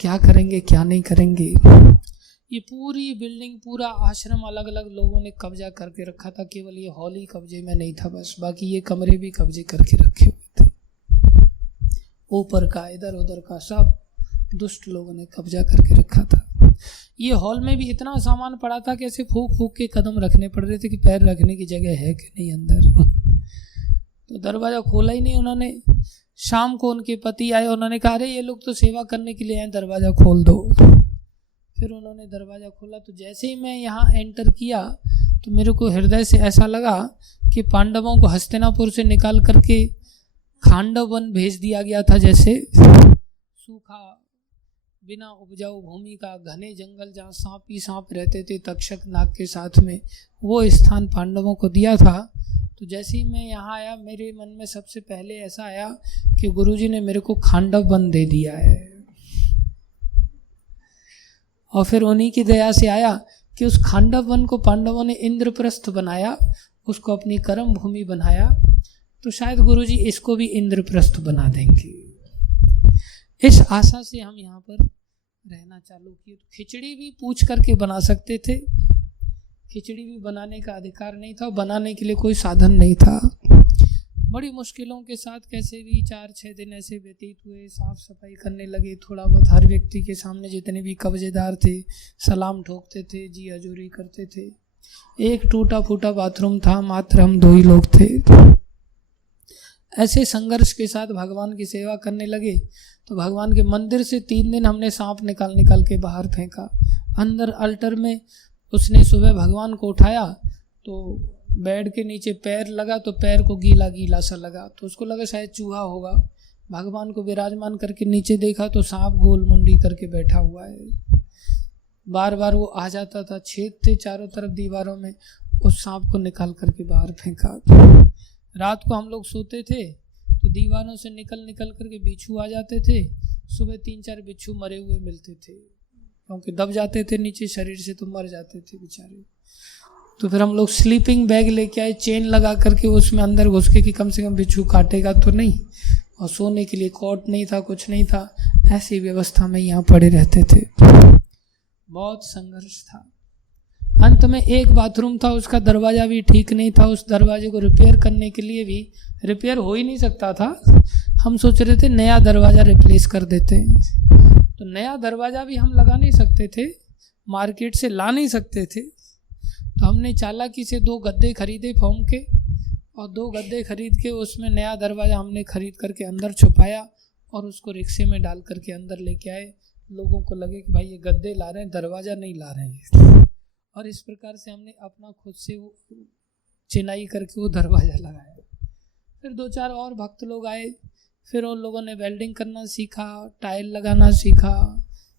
क्या करेंगे क्या नहीं करेंगे। ये पूरी बिल्डिंग, पूरा आश्रम अलग अलग लोगों ने कब्जा करके रखा था, केवल ये हॉल ही कब्जे में नहीं था बस, बाकी ये कमरे भी कब्जे करके रखे हुए थे। ऊपर का, इधर उधर का सब दुष्ट लोगों ने कब्जा करके रखा था। ये हॉल में भी इतना सामान पड़ा था कि ऐसे फूक के कदम रखने पड़ रहे थे कि पैर रखने की जगह है कि नहीं अंदर। तो दरवाज़ा खोला ही नहीं उन्होंने। शाम को उनके पति आए, उन्होंने कहा अरे ये लोग तो सेवा करने के लिए आए, दरवाज़ा खोल दो। फिर उन्होंने दरवाज़ा खोला तो जैसे ही मैं यहाँ एंटर किया तो मेरे को हृदय से ऐसा लगा कि पांडवों को हस्तिनापुर से निकाल करके खांडव वन भेज दिया गया था। जैसे सूखा, बिना उपजाऊ भूमि का घने जंगल जहाँ सांप ही सांप रहते थे तक्षक नाग के साथ में, वो स्थान पांडवों को दिया था। तो जैसे ही मैं यहाँ आया, मेरे मन में सबसे पहले ऐसा आया कि गुरुजी ने मेरे को खांडव वन दे दिया है। और फिर उन्हीं की दया से आया कि उस खांडव वन को पांडवों ने इंद्रप्रस्थ बनाया, उसको अपनी कर्म भूमि बनाया। तो शायद गुरुजी इसको भी इंद्रप्रस्थ बना देंगे। इस आशा से हम यहाँ पर रहना चालू किए। तो खिचड़ी भी पूछ करके बना सकते थे, खिचड़ी भी बनाने का अधिकार नहीं था, बनाने के लिए कोई साधन नहीं था। बड़ी मुश्किलों के साथ कैसे भी 4-6 दिन ऐसे व्यतीत हुए। साफ सफाई करने लगे, थोड़ा बहुत हर व्यक्ति के सामने जितने भी कब्जेदार थे सलाम ठोकते थे, जी हजूरी करते थे। एक टूटा फूटा बाथरूम था, मात्र हम 2 ही लोग थे। ऐसे संघर्ष के साथ भगवान की सेवा करने लगे। तो भगवान के मंदिर से 3 दिन हमने सांप निकाल के बाहर फेंका। अंदर अल्टर में उसने सुबह भगवान को उठाया तो बेड के नीचे पैर लगा तो पैर को गीला गीला सा लगा, तो उसको लगा शायद चूहा होगा। भगवान को विराजमान करके नीचे देखा तो सांप गोल मुंडी करके बैठा हुआ है। बार बार वो आ जाता था, छेद थे चारों तरफ दीवारों में, उस सांप को निकाल करके बाहर फेंका। रात को हम लोग सोते थे तो दीवारों से निकल करके बिच्छू आ जाते थे। सुबह 3-4 बिच्छू मरे हुए मिलते थे, क्योंकि दब जाते थे नीचे शरीर से तो मर जाते थे बेचारे। तो फिर हम लोग स्लीपिंग बैग लेके आए, चेन लगा करके उसमें अंदर घुस के कि कम से कम बिच्छू काटेगा तो नहीं, और सोने के लिए कॉट नहीं था, कुछ नहीं था, ऐसी व्यवस्था में यहाँ पड़े रहते थे। बहुत संघर्ष था। अंत में एक बाथरूम था, उसका दरवाज़ा भी ठीक नहीं था, उस दरवाजे को रिपेयर करने के लिए भी रिपेयर हो ही नहीं सकता था। हम सोच रहे थे नया दरवाज़ा रिप्लेस कर देते हैं, तो नया दरवाज़ा भी हम लगा नहीं सकते थे, मार्केट से ला नहीं सकते थे। तो हमने चालाकी से 2 गद्दे खरीदे फोम के, और 2 गद्दे खरीद के उसमें नया दरवाज़ा हमने खरीद करके अंदर छुपाया और उसको रिक्शे में डाल करके अंदर लेके आए। लोगों को लगे कि भाई ये गद्दे ला रहे हैं, दरवाज़ा नहीं ला रहे हैं, और इस प्रकार से हमने अपना खुद से वो चिनाई करके वो दरवाज़ा लगाया। फिर 2-4 और भक्त लोग आए, फिर उन लोगों ने वेल्डिंग करना सीखा, टाइल लगाना सीखा,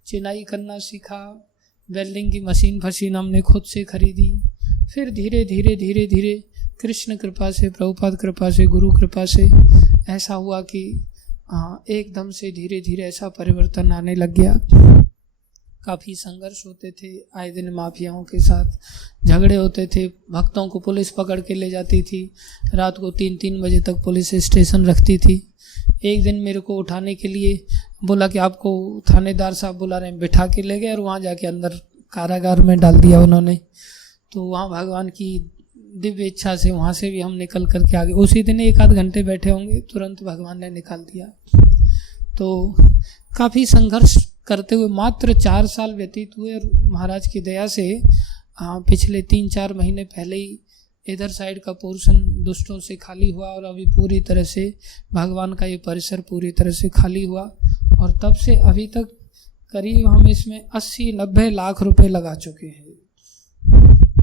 चिनाई करना सीखा, वेल्डिंग की मशीन हमने खुद से खरीदी। फिर धीरे धीरे धीरे धीरे कृष्ण कृपा से, प्रभुपाद कृपा से, गुरु कृपा से ऐसा हुआ कि एकदम से धीरे धीरे ऐसा परिवर्तन आने लग गया। काफ़ी संघर्ष होते थे, आए दिन माफियाओं के साथ झगड़े होते थे, भक्तों को पुलिस पकड़ के ले जाती थी, रात को 3-3 बजे तक पुलिस स्टेशन रखती थी। एक दिन मेरे को उठाने के लिए बोला कि आपको थानेदार साहब बुला रहे हैं, बिठा के ले गए और वहाँ जाके अंदर कारागार में डाल दिया उन्होंने। तो वहाँ भगवान की दिव्य इच्छा से वहाँ से भी हम निकल करके आ गए। उसी दिन 1-8 घंटे बैठे होंगे, तुरंत भगवान ने निकाल दिया। तो काफ़ी संघर्ष करते हुए मात्र 4 साल व्यतीत हुए, और महाराज की दया से पिछले 3-4 महीने पहले ही इधर साइड का पोर्शन दुष्टों से खाली हुआ, और अभी पूरी तरह से भगवान का ये परिसर पूरी तरह से खाली हुआ। और तब से अभी तक करीब हम इसमें 80-90 लाख रुपए लगा चुके हैं,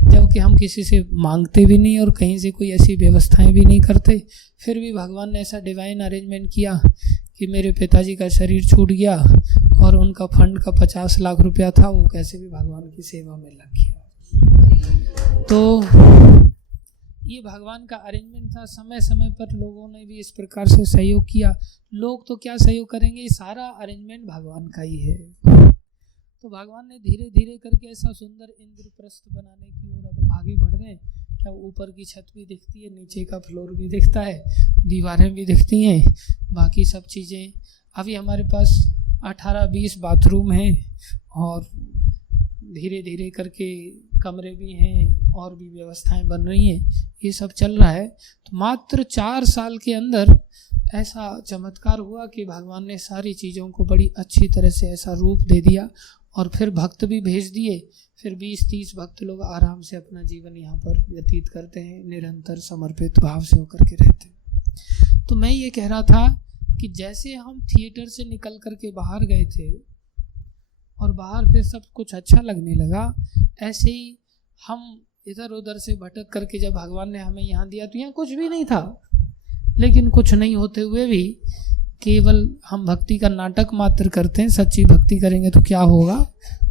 जबकि हम किसी से मांगते भी नहीं और कहीं से कोई ऐसी व्यवस्थाएं भी नहीं करते। फिर भी भगवान ने ऐसा डिवाइन अरेंजमेंट किया कि मेरे पिताजी का शरीर छूट गया और उनका फंड का 50 लाख रुपया था, वो कैसे भी भगवान की सेवा में लग गया। तो ये भगवान का अरेंजमेंट था। समय समय पर लोगों ने भी इस प्रकार से सहयोग किया। लोग तो क्या सहयोग करेंगे, ये सारा अरेंजमेंट भगवान का ही है। तो भगवान ने धीरे धीरे करके ऐसा सुंदर इंद्रप्रस्थ बनाने की ओर अब आगे बढ़ रहे हैं। क्या ऊपर की छत भी दिखती है, नीचे का फ्लोर भी दिखता है, दीवारें भी दिखती हैं, बाकी सब चीज़ें। अभी हमारे पास 18-20 बाथरूम हैं, और धीरे धीरे करके कमरे भी हैं और भी व्यवस्थाएं बन रही हैं। ये सब चल रहा है। तो मात्र 4 साल के अंदर ऐसा चमत्कार हुआ कि भगवान ने सारी चीज़ों को बड़ी अच्छी तरह से ऐसा रूप दे दिया, और फिर भक्त भी भेज दिए। फिर 20-30 भक्त लोग आराम से अपना जीवन यहाँ पर व्यतीत करते हैं, निरंतर समर्पित भाव से होकर के रहते हैं। तो मैं ये कह रहा था कि जैसे हम थिएटर से निकल करके बाहर गए थे और बाहर फिर सब कुछ अच्छा लगने लगा, ऐसे ही हम इधर उधर से भटक करके जब भगवान ने हमें यहाँ दिया तो यहाँ कुछ भी नहीं था। लेकिन कुछ नहीं होते हुए भी केवल हम भक्ति का नाटक मात्र करते हैं। सच्ची भक्ति करेंगे तो क्या होगा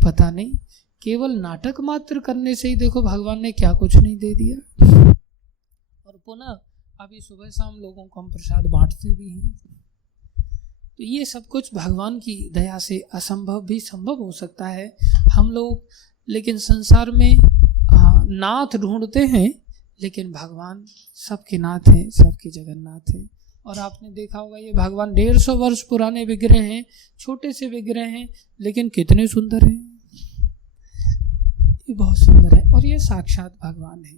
पता नहीं। केवल नाटक मात्र करने से ही देखो भगवान ने क्या कुछ नहीं दे दिया। और पुनः अभी सुबह शाम लोगों को हम प्रसाद बांटते भी हैं। तो ये सब कुछ भगवान की दया से असंभव भी संभव हो सकता है। हम लोग लेकिन संसार में नाथ ढूंढते हैं, लेकिन भगवान सबके नाथ हैं, सबके जगन्नाथ हैं। और आपने देखा होगा ये भगवान 150 वर्ष पुराने विग्रह हैं, छोटे से विग्रह हैं, लेकिन कितने सुंदर हैं। ये बहुत सुंदर है और ये साक्षात भगवान है।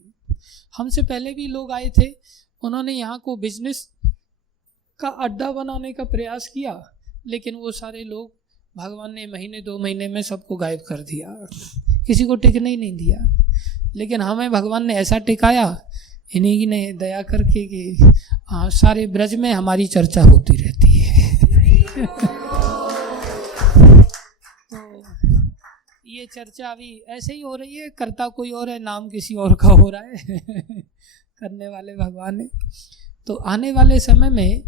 हमसे पहले भी लोग आए थे, उन्होंने यहाँ को बिजनेस का अड्डा बनाने का प्रयास किया, लेकिन वो सारे लोग भगवान ने महीने 2 महीने में सबको गायब कर दिया, किसी को टिकने ही नहीं दिया। लेकिन हमें भगवान ने ऐसा टिकाया इन्हीं ने दया करके कि सारे ब्रज में हमारी चर्चा होती रहती है। तो ये चर्चा अभी ऐसे ही हो रही है, करता कोई और है, नाम किसी और का हो रहा है। करने वाले भगवान है। तो आने वाले समय में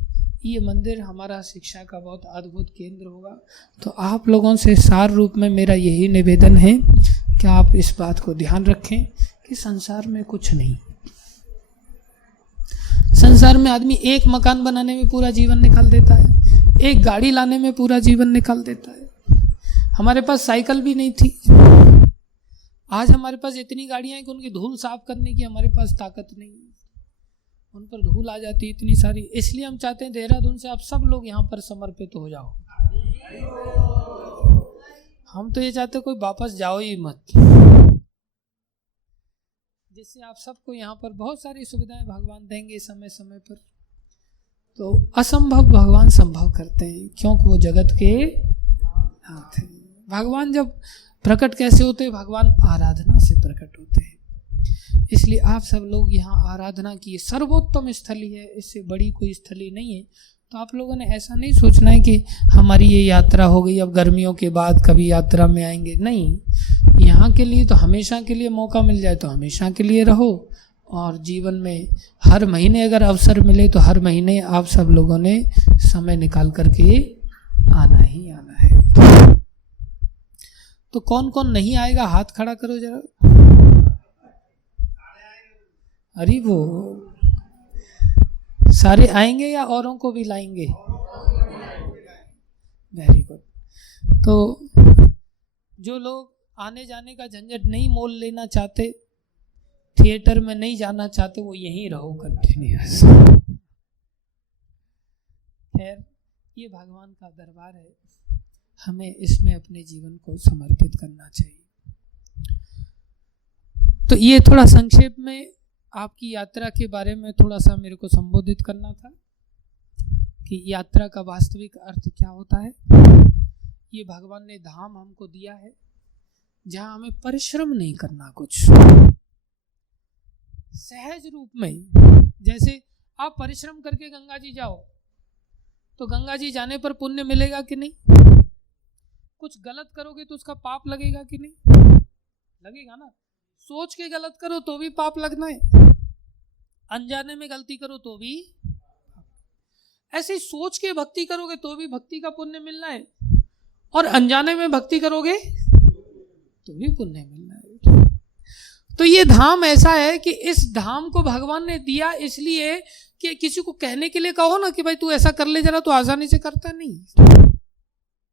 ये मंदिर हमारा शिक्षा का बहुत अद्भुत केंद्र होगा। तो आप लोगों से सार रूप में मेरा यही निवेदन है कि आप इस बात को ध्यान रखें कि संसार में कुछ नहीं। संसार में आदमी एक मकान बनाने में पूरा जीवन निकाल देता है, एक गाड़ी लाने में पूरा जीवन निकाल देता है। हमारे पास साइकिल भी नहीं थी, आज हमारे पास इतनी गाड़ियां हैं कि उनकी धूल साफ करने की हमारे पास ताकत नहीं है, उन पर धूल आ जाती है इतनी सारी। इसलिए हम चाहते हैं देहरादून से आप सब लोग यहाँ पर समर्पित हो जाओ। हम तो ये चाहते कोई वापस जाओ ही मत, जिससे आप सबको यहाँ पर बहुत सारी सुविधाएं भगवान देंगे समय समय पर। तो असंभव भगवान संभव करते हैं, क्योंकि वो जगत के नाथ हैं। भगवान जब प्रकट कैसे होते हैं? भगवान आराधना से प्रकट होते हैं। इसलिए आप सब लोग यहाँ आराधना की सर्वोत्तम स्थली है, इससे बड़ी कोई स्थली नहीं है। तो आप लोगों ने ऐसा नहीं सोचना है कि हमारी ये यात्रा हो गई, अब गर्मियों के बाद कभी यात्रा में आएंगे, नहीं। यहाँ के लिए तो हमेशा के लिए मौका मिल जाए तो हमेशा के लिए रहो, और जीवन में हर महीने अगर अवसर मिले तो हर महीने आप सब लोगों ने समय निकाल करके आना ही आना है। तो कौन कौन नहीं आएगा हाथ खड़ा करो जरा। अरे वो सारे आएंगे या औरों को भी लाएंगे? Very good. तो जो लोग आने जाने का झंझट नहीं मोल लेना चाहते, थिएटर में नहीं जाना चाहते, वो यहीं रहो कंटिन्यूअस। खैर, ये भगवान का दरबार है, हमें इसमें अपने जीवन को समर्पित करना चाहिए। तो ये थोड़ा संक्षेप में आपकी यात्रा के बारे में थोड़ा सा मेरे को संबोधित करना था कि यात्रा का वास्तविक अर्थ क्या होता है। ये भगवान ने धाम हमको दिया है जहां हमें परिश्रम नहीं करना, कुछ सहज रूप में। जैसे आप परिश्रम करके गंगा जी जाओ तो गंगा जी जाने पर पुण्य मिलेगा कि नहीं? कुछ गलत करोगे तो उसका पाप लगेगा कि नहीं? लगेगा ना। सोच के गलत करो तो भी पाप लगना है, अनजाने में गलती करो तो भी। ऐसे सोच के भक्ति करोगे तो भी भक्ति का पुण्य मिलना है, और अनजाने में भक्ति करोगे तो भी पुण्य मिलना है। तो ये धाम ऐसा है कि इस धाम को भगवान ने दिया इसलिए कि किसी को कहने के लिए कहो ना कि भाई तू ऐसा कर ले जरा, तो आसानी से करता नहीं।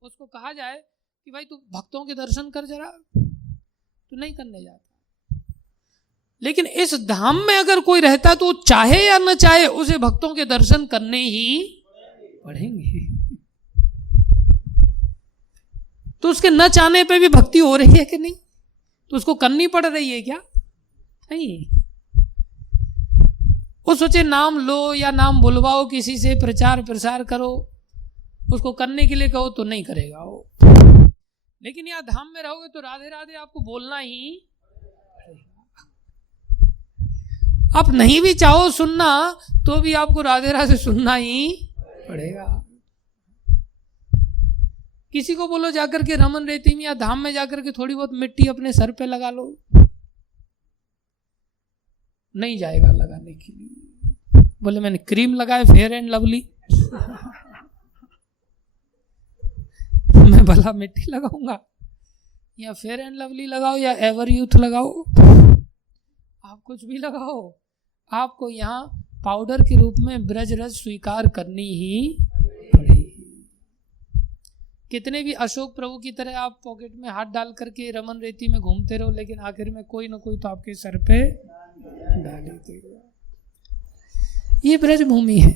उसको कहा जाए कि भाई तू भक्तों के दर्शन कर जरा, तो नहीं करने जाता। लेकिन इस धाम में अगर कोई रहता तो चाहे या न चाहे उसे भक्तों के दर्शन करने ही पड़ेंगे। तो उसके न चाहने पे भी भक्ति हो रही है कि नहीं? तो उसको करनी पड़ रही है क्या? नहीं। वो सोचे नाम लो या नाम बुलवाओ, किसी से प्रचार प्रसार करो, उसको करने के लिए कहो तो नहीं करेगा वो। लेकिन यहाँ धाम में रहोगे तो राधे राधे आपको बोलना ही। आप नहीं भी चाहो सुनना तो भी आपको राधे राधे सुनना ही पड़ेगा। किसी को बोलो जाकर के रमन रेती में या धाम में जाकर के थोड़ी बहुत मिट्टी अपने सर पे लगा लो, नहीं जाएगा लगाने के लिए। बोले मैंने क्रीम लगाए फेयर एंड लवली, मैं भला मिट्टी लगाऊंगा? या फेयर एंड लवली लगाओ या एवर यूथ लगाओ, आप कुछ भी लगाओ, आपको यहाँ पाउडर के रूप में ब्रज रस स्वीकार करनी ही पड़ेगी। कितने भी अशोक प्रभु की तरह आप पॉकेट में हाथ डाल करके रमन रेती में घूमते रहो, लेकिन आखिर में कोई ना कोई तो आपके सर पे डाल ही देगा। ये ब्रज भूमि है।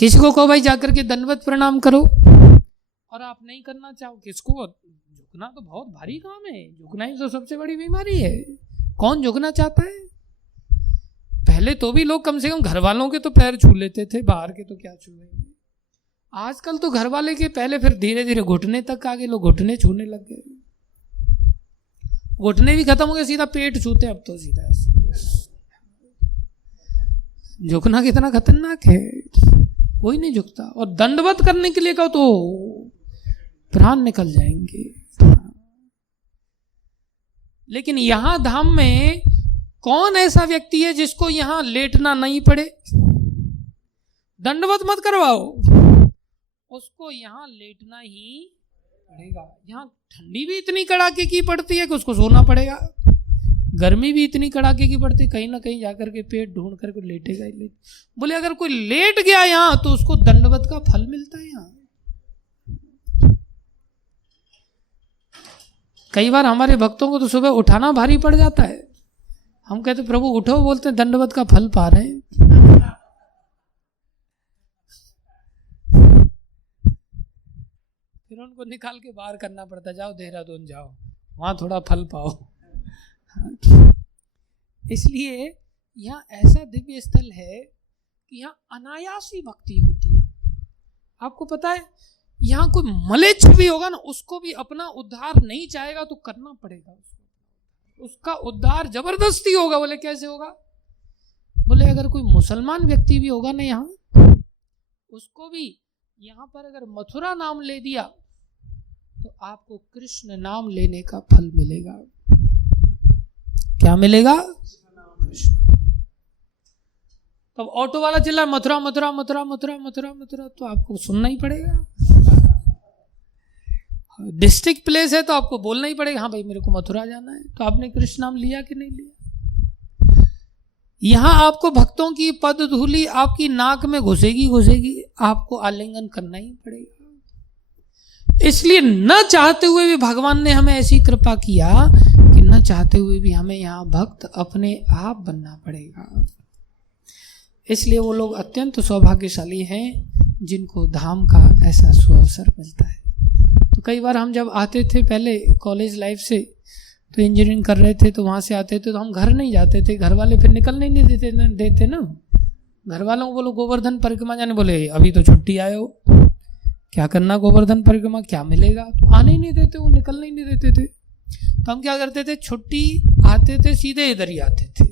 किसी को कहो भाई जाकर के दंडवत प्रणाम करो और आप नहीं करना चाहो, किसको? झुकना तो बहुत भारी काम है, झुकना ही तो सबसे बड़ी बीमारी है। कौन झुकना चाहता है? पहले तो भी लोग कम से कम घर वालों के तो पैर छू लेते थे, बाहर के तो क्या छूएंगे। आजकल तो घर वाले के पहले फिर धीरे धीरे घुटने तक आ गए, लोग घुटने छूने लग गए। घुटने भी खत्म हो गए, सीधा पेट छूते अब तो सीधा। झुकना कितना खतरनाक है, कोई नहीं झुकता। और दंडवत करने के लिए कहो तो प्राण निकल जाएंगे। लेकिन यहां धाम में कौन ऐसा व्यक्ति है जिसको यहां लेटना नहीं पड़े? दंडवत मत करवाओ, उसको यहां लेटना ही पड़ेगा। यहां ठंडी भी इतनी कड़ाके की पड़ती है कि उसको सोना पड़ेगा, गर्मी भी इतनी कड़ाके की पड़ती है, कहीं ना कहीं जाकर के पेट ढूंढ करके लेटेगा ही। बोले अगर कोई लेट गया यहां तो उसको दंडवत का फल मिलता है। यहां कई बार हमारे भक्तों को तो सुबह उठाना भारी पड़ जाता है। हम कहते प्रभु उठो, बोलते दंडवत का फल पा रहे हैं। फिर उनको निकाल के बाहर करना पड़ता, जाओ देहरादून जाओ, वहां थोड़ा फल पाओ। इसलिए यहाँ ऐसा दिव्य स्थल है कि यहाँ अनायासी भक्ति होती है। आपको पता है यहाँ कोई मलेच्छ भी होगा ना, उसको भी अपना उद्धार नहीं चाहेगा तो करना पड़ेगा उसको। उसका उद्धार जबरदस्ती होगा। बोले कैसे होगा? बोले अगर कोई मुसलमान व्यक्ति भी होगा ना यहाँ, उसको भी यहाँ पर अगर मथुरा नाम ले दिया तो आपको कृष्ण नाम लेने का फल मिलेगा। क्या मिलेगा? कृष्ण। तब ऑटो वाला चिल्ला मथुरा मथुरा मथुरा मथुरा मथुरा मथुरा, तो आपको सुनना ही पड़ेगा। डिस्ट्रिक्ट प्लेस है तो आपको बोलना ही पड़ेगा, हाँ भाई मेरे को मथुरा जाना है। तो आपने कृष्ण नाम लिया कि नहीं लिया? यहां आपको भक्तों की पद धूली आपकी नाक में घुसेगी घुसेगी, आपको आलिंगन करना ही पड़ेगा। इसलिए न चाहते हुए भी भगवान ने हमें ऐसी कृपा किया कि न चाहते हुए भी हमें यहाँ भक्त अपने आप बनना पड़ेगा। इसलिए वो लोग अत्यंत सौभाग्यशाली हैं जिनको धाम का ऐसा सुअवसर मिलता है। तो कई बार हम जब आते थे पहले कॉलेज लाइफ से, तो इंजीनियरिंग कर रहे थे, तो वहाँ से आते थे तो हम घर नहीं जाते थे। घर वाले फिर निकलने नहीं देते ना। घर वालों को बोलो गोवर्धन परिक्रमा जाने, बोले अभी तो छुट्टी आए हो, क्या करना गोवर्धन परिक्रमा, क्या मिलेगा? तो आने ही नहीं देते, वो निकलने ही नहीं देते थे। तो हम क्या करते थे, छुट्टी आते थे सीधे इधर ही आते थे,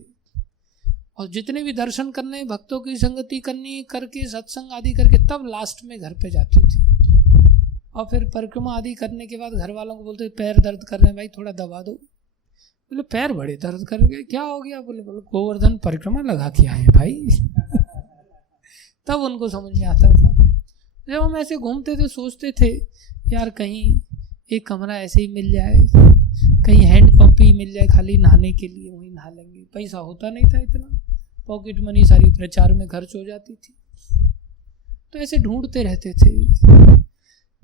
और जितने भी दर्शन करने, भक्तों की संगति करनी, करके सत्संग आदि करके तब लास्ट में घर पे जाते थे। और फिर परिक्रमा आदि करने के बाद घर वालों को बोलते पैर दर्द कर रहे हैं भाई थोड़ा दबा दो। बोले पैर बड़े दर्द कर गए, क्या हो गया? बोले गोवर्धन परिक्रमा लगा के आए भाई। तब उनको समझ में आता था। जब हम ऐसे घूमते थे सोचते थे यार कहीं एक कमरा ऐसे ही मिल जाए, कहीं हैंड पंप ही मिल जाए खाली नहाने के लिए, वहीं नहा लेंगे। पैसा होता नहीं था इतना, पॉकेट मनी सारी प्रचार में खर्च हो जाती थी, तो ऐसे ढूंढते रहते थे।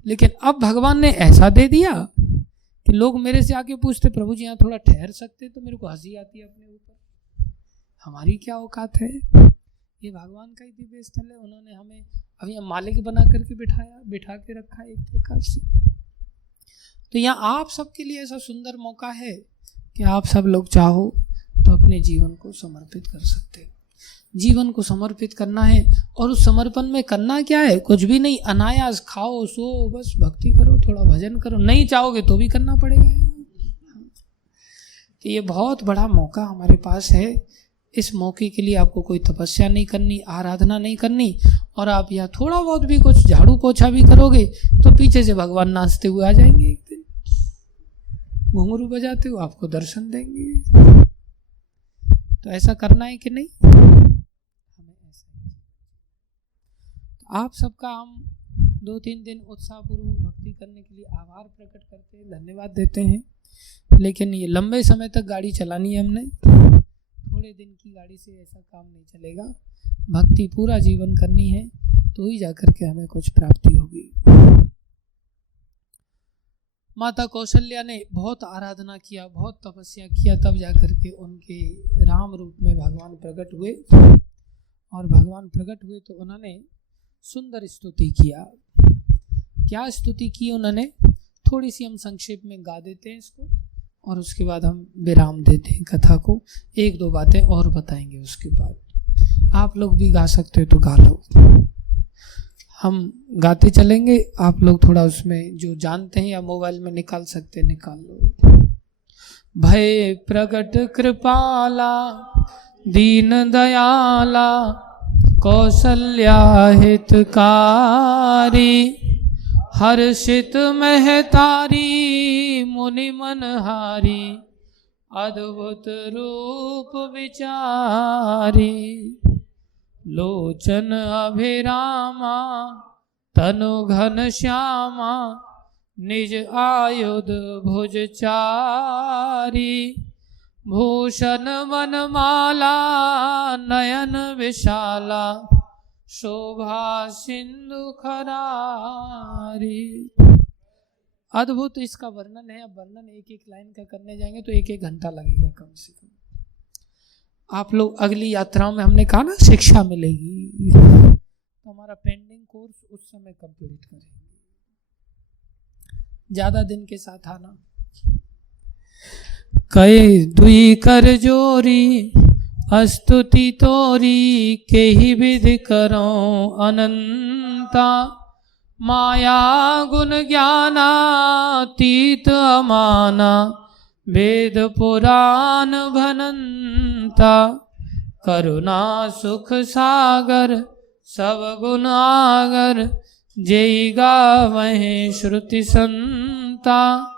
लेकिन अब भगवान ने ऐसा दे दिया कि लोग मेरे से आके पूछते प्रभु जी यहाँ थोड़ा ठहर सकते, तो मेरे को हंसी आती है अपने ऊपर। हमारी क्या औकात है? ये भगवान का ही दिव्य स्थल है। उन्होंने हमें अभी मालिक बना करके बिठा के रखा है एक प्रकार से। तो यहाँ आप सबके लिए ऐसा सुंदर मौका है कि आप सब लोग चाहो तो अपने जीवन को समर्पित कर सकते हो। जीवन को समर्पित करना है, और उस समर्पण में करना क्या है? कुछ भी नहीं, अनायास खाओ सो बस भक्ति करो, थोड़ा भजन करो। नहीं चाहोगे तो भी करना पड़ेगा। तो ये बहुत बड़ा मौका हमारे पास है। इस मौके के लिए आपको कोई तपस्या नहीं करनी, आराधना नहीं करनी, और आप यहाँ थोड़ा बहुत भी कुछ झाड़ू पोछा भी करोगे तो पीछे से भगवान नाचते हुए आ जाएंगे। एक दिन घुंघरू बजाते हुए आपको दर्शन देंगे। तो ऐसा करना है कि नहीं? हमें ऐसा ही। तो आप सबका हम 2-3 दिन उत्साहपूर्वक भक्ति करने के लिए आभार प्रकट करते हैं, धन्यवाद देते हैं। लेकिन ये लंबे समय तक गाड़ी चलानी है हमने, थोड़े दिन की गाड़ी से ऐसा काम नहीं चलेगा। भक्ति पूरा जीवन करनी है, तो ही जाकर के हमें कुछ प्राप्ति होगी। माता कौशल्या ने बहुत आराधना किया, बहुत तपस्या किया, तब जाकर के उनके राम रूप में भगवान प्रकट हुए। और भगवान प्रकट हुए तो उन्होंने सुंदर स्तुति किया। क्या स्तुति की उन्होंने? थोड़ी सी हम संक्षेप में गा देते हैं इसको, और उसके बाद हम विराम देते हैं कथा को। 1-2 बातें और बताएंगे उसके बाद। आप लोग भी गा सकते हो तो गा लो, हम गाते चलेंगे। आप लोग थोड़ा उसमें जो जानते हैं या मोबाइल में निकाल सकते हैं निकाल लो। भय प्रगट कृपाला दीन दयाला कौशल्या हितकारी हर्षित महतारी मुनि मनहारी अद्भुत रूप विचारी लोचन अभिरामा तनु घन श्यामा निज आयुध भुज चारी भूषण वनमाला नयन विशाला शोभा सिंधु खरारी अद्भुत इसका वर्णन है। अब वर्णन एक एक लाइन का करने जाएंगे तो एक एक घंटा लगेगा कम से कम। आप लोग अगली यात्राओं में, हमने कहा ना शिक्षा मिलेगी, तो हमारा पेंडिंग कोर्स उस समय कंप्लीट करेंगे। ज्यादा दिन के साथ आना। कई दुई कर जोरी अस्तुति तोरी, के ही विधि करो अनंता। माया गुण ज्ञानातीत अमाना, वेद पुराण भनंता। करुणा सुख सागर सब गुण आगर, जेई गावहि श्रुति संता।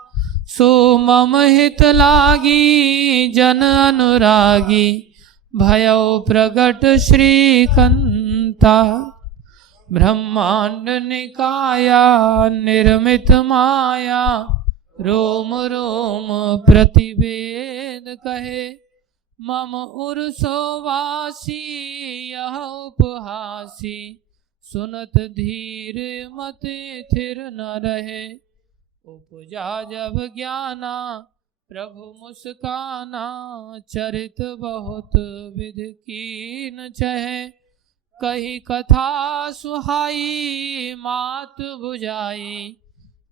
सो मम हित लागी जन अनुरागी, भयो प्रगट श्रीकंता। ब्रह्मांड निकाया निर्मित माया, रोम रोम प्रतिवेद कहे। मम उर्सो वासी यह उपहासी, सुनत धीर मति थिर न रहे। उपजा जब ज्ञाना प्रभु मुस्काना, चरित बहुत विधि कीन चहे। कही कथा सुहाई मात बुझाई,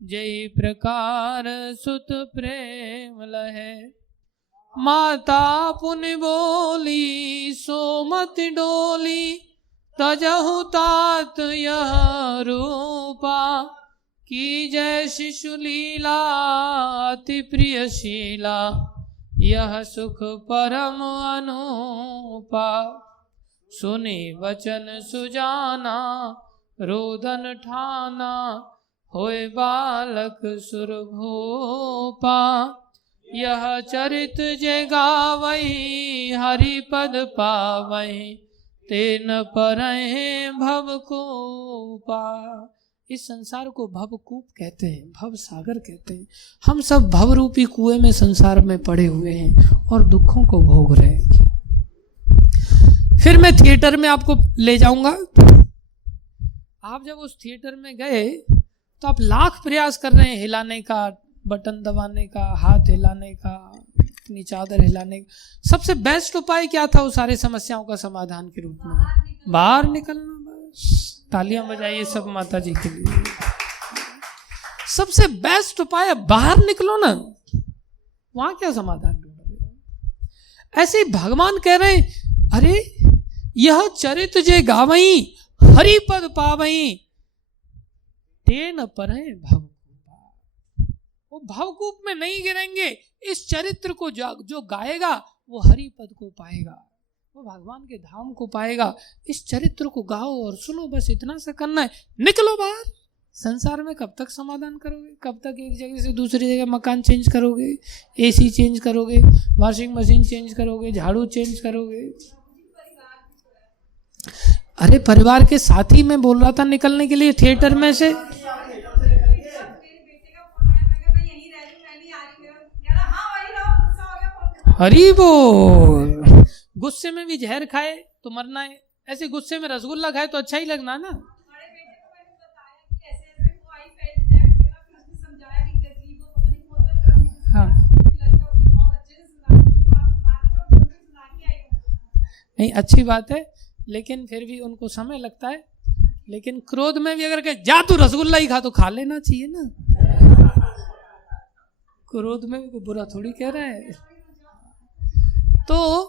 जय प्रकार सुत प्रेम लहे। माता पुनि बोली सो मत डोली, तजहु तात यह रूपा। की जय शिशु लीला अति प्रिय शीला, यह सुख परम अनुपा। सुने वचन सुजाना रोदन ठाना, होए बालक सुरभूपा। यह चरित जे गावई हरि पद पावई, तेन परहि भवकूपा। इस संसार को भवकूप कहते हैं, भव सागर कहते हैं। हम सब भव रूपी कुएं में संसार में पड़े हुए हैं और दुखों को भोग रहे हैं। फिर मैं थिएटर में आपको ले जाऊंगा। आप जब उस थिएटर में गए तो आप लाख प्रयास कर रहे हैं हिलाने का, बटन दबाने का, हाथ हिलाने का, अपनी चादर हिलाने का। सबसे बेस्ट उपाय क्या था उस सारे समस्याओं का समाधान के रूप में? बाहर निकलना। बस तालियां बजाइए सब माता जी के लिए। सबसे बेस्ट उपाय, बाहर निकलो ना, वहां क्या समाधान ढूंढ रहे हो? ऐसे भगवान कह रहे हैं, अरे यह चरित जे गावई हरि पद पावई, तेन परहि भवकूपा। वो भवकूप में नहीं गिरेंगे। इस चरित्र को जो गाएगा वो हरि पद को पाएगा, वो भगवान के धाम को पाएगा। इस चरित्र को गाओ और सुनो, बस इतना सा करना है। निकलो बाहर। संसार में कब तक समाधान करोगे? कब तक एक जगह से दूसरी जगह मकान चेंज करोगे, एसी चेंज करोगे, वॉशिंग मशीन चेंज करोगे, झाड़ू चेंज करोगे? अरे परिवार के साथ ही मैं बोल रहा था निकलने के लिए थिएटर में से। हरी बोल। गुस्से में भी जहर खाए तो मरना है, ऐसे गुस्से में रसगुल्ला खाए तो अच्छा ही लगना है ना। हाँ नहीं, अच्छी बात है, लेकिन फिर भी उनको समय लगता है। लेकिन क्रोध में भी अगर कहे जा तू रसगुल्ला ही खा, तो खा लेना चाहिए ना। क्रोध में भी कोई बुरा थोड़ी कह रहा है। तो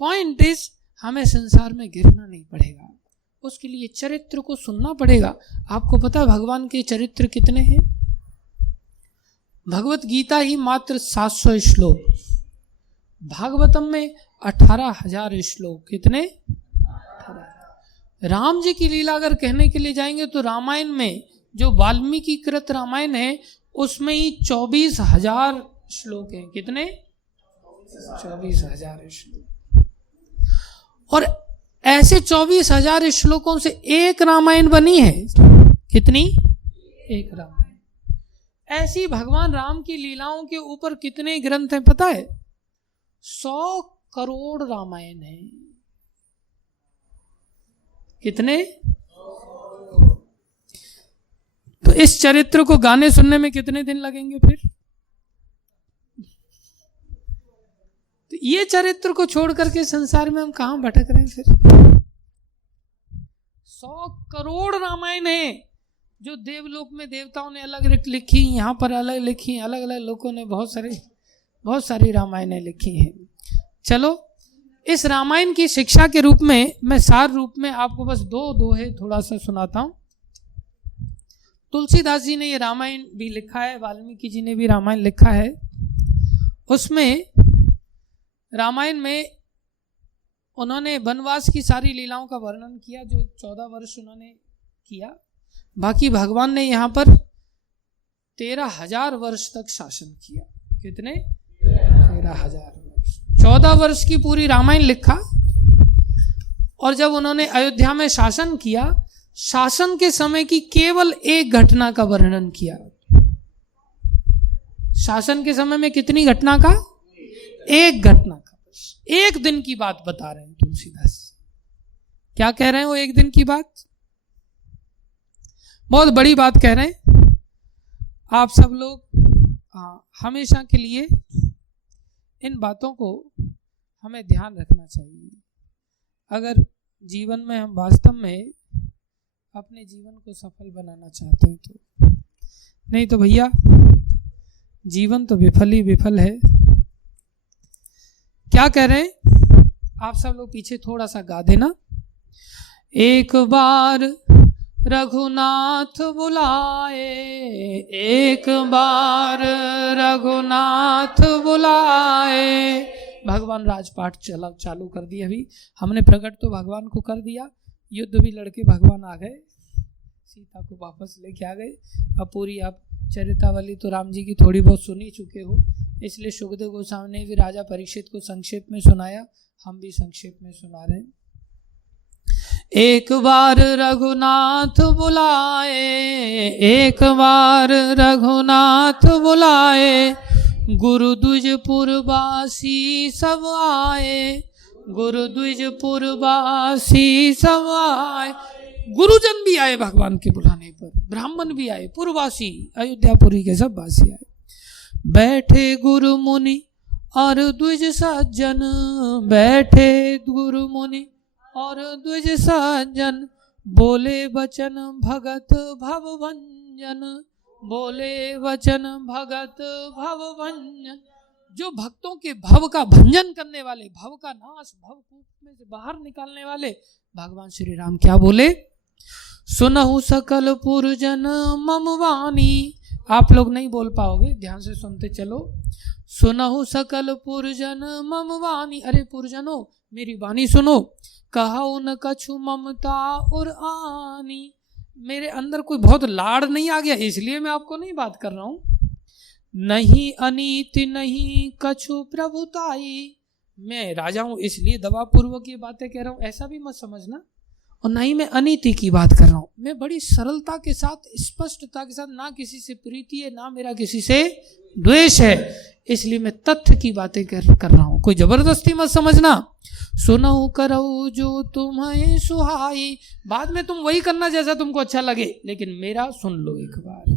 पॉइंट इज, हमें संसार में गिरना नहीं पड़ेगा, उसके लिए चरित्र को सुनना पड़ेगा। आपको पता है भगवान के चरित्र कितने हैं? भगवत गीता ही मात्र 700 श्लोक, भागवतम में 18,000 श्लोक। कितने? 18,000। राम जी की लीला अगर कहने के लिए जाएंगे तो रामायण में जो वाल्मीकि कृत रामायण है उसमें ही 24,000 श्लोक हैं। कितने? 24,000 श्लोक। और ऐसे 24,000 श्लोकों से एक रामायण बनी है। कितनी? एक रामायण। ऐसी भगवान राम की लीलाओं के ऊपर कितने ग्रंथ हैं पता है? 100 करोड़ रामायण है। कितने? तो इस चरित्र को गाने सुनने में कितने दिन लगेंगे फिर? तो ये चरित्र को छोड़ करके संसार में हम कहां भटक रहे हैं फिर? 100 करोड़ रामायण है जो देवलोक में देवताओं ने अलग लिखी, यहाँ पर अलग लिखी, अलग अलग लोगों ने बहुत सारी रामायणें लिखी हैं। चलो इस रामायण की शिक्षा के रूप में मैं सार रूप में आपको बस दो दोहे थोड़ा सा सुनाता हूं। तुलसीदास जी ने ये रामायण भी लिखा है, वाल्मीकि जी ने भी रामायण लिखा है। उसमें रामायण में उन्होंने वनवास की सारी लीलाओं का वर्णन किया जो 14 वर्ष उन्होंने किया। बाकी भगवान ने यहाँ पर 13,000 वर्ष तक शासन किया। कितने? 13,000 वर्ष। 14 वर्ष की पूरी रामायण लिखा। और जब उन्होंने अयोध्या में शासन किया, शासन के समय की केवल एक घटना का वर्णन किया। शासन के समय में कितनी घटना का? एक घटना का, एक दिन की बात बता रहे हैं तुलसीदास। क्या कह रहे हैं वो? एक दिन की बात, बहुत बड़ी बात कह रहे हैं। आप सब लोग हमेशा के लिए इन बातों को हमें ध्यान रखना चाहिए अगर जीवन में हम वास्तव में अपने जीवन को सफल बनाना चाहते हैं तो। नहीं तो भैया जीवन तो विफल ही विफल है। क्या कह रहे हैं? आप सब लोग पीछे थोड़ा सा गा देना। एक बार रघुनाथ बुलाए, एक बार रघुनाथ बुलाए। भगवान राजपाट चालू कर दिया। अभी हमने प्रकट तो भगवान को कर दिया, युद्ध भी लड़के भगवान आ गए, सीता को वापस लेके आ गए। अब पूरी आप चरितावली तो राम जी की थोड़ी बहुत सुन ही चुके हो, इसलिए सुखदेव गोस्वामी ने भी राजा परीक्षित को संक्षेप में सुनाया, हम भी संक्षेप में सुना रहे हैं। एक बार रघुनाथ बुलाए, एक बार रघुनाथ बुलाए, गुरु द्विजपुरवासी सब आए, गुरु द्विजपुरवासी सब आए। गुरुजन भी आए भगवान के बुलाने पर, ब्राह्मण भी आए, पुरवासी अयोध्यापुरी के सब वासी आए। बैठे गुरु मुनि और द्विज सज्जन, बैठे गुरु मुनि और द्विज सज्जन, बोले वचन भगत भव भंजन, बोले वचन भगत भव भंजन। जो भक्तों के भव का भंजन करने वाले, भव का नाश, भवकूप में से बाहर निकालने वाले भगवान श्री राम क्या बोले? सुनहु सकल पुरजन मम वाणी। आप लोग नहीं बोल पाओगे, ध्यान से सुनते चलो। सुनहु सकल पुरजन मम वाणी। अरे पुरजनो मेरी वाणी सुनो। कहु न कछु ममता और आनी। मेरे अंदर कोई बहुत लाड़ नहीं आ गया, इसलिए मैं आपको नहीं बात कर रहा हूं। नहीं अनीति नहीं कछु प्रभुताई। मैं राजा हूं इसलिए दबापूर्वक ये बातें कह रहा हूं, ऐसा भी मत समझना। और ना ही मैं अनीति की बात कर रहा हूं, मैं बड़ी सरलता के साथ, स्पष्टता के साथ, ना किसी से प्रीति है ना मेरा किसी से द्वेष है, इसलिए मैं तथ्य की बातें कर रहा हूं, कोई जबरदस्ती मत समझना। सुनहु करऊ जो तुम्हें सुहाई। बाद में तुम वही करना जैसा तुमको अच्छा लगे, लेकिन मेरा सुन लो एक बार।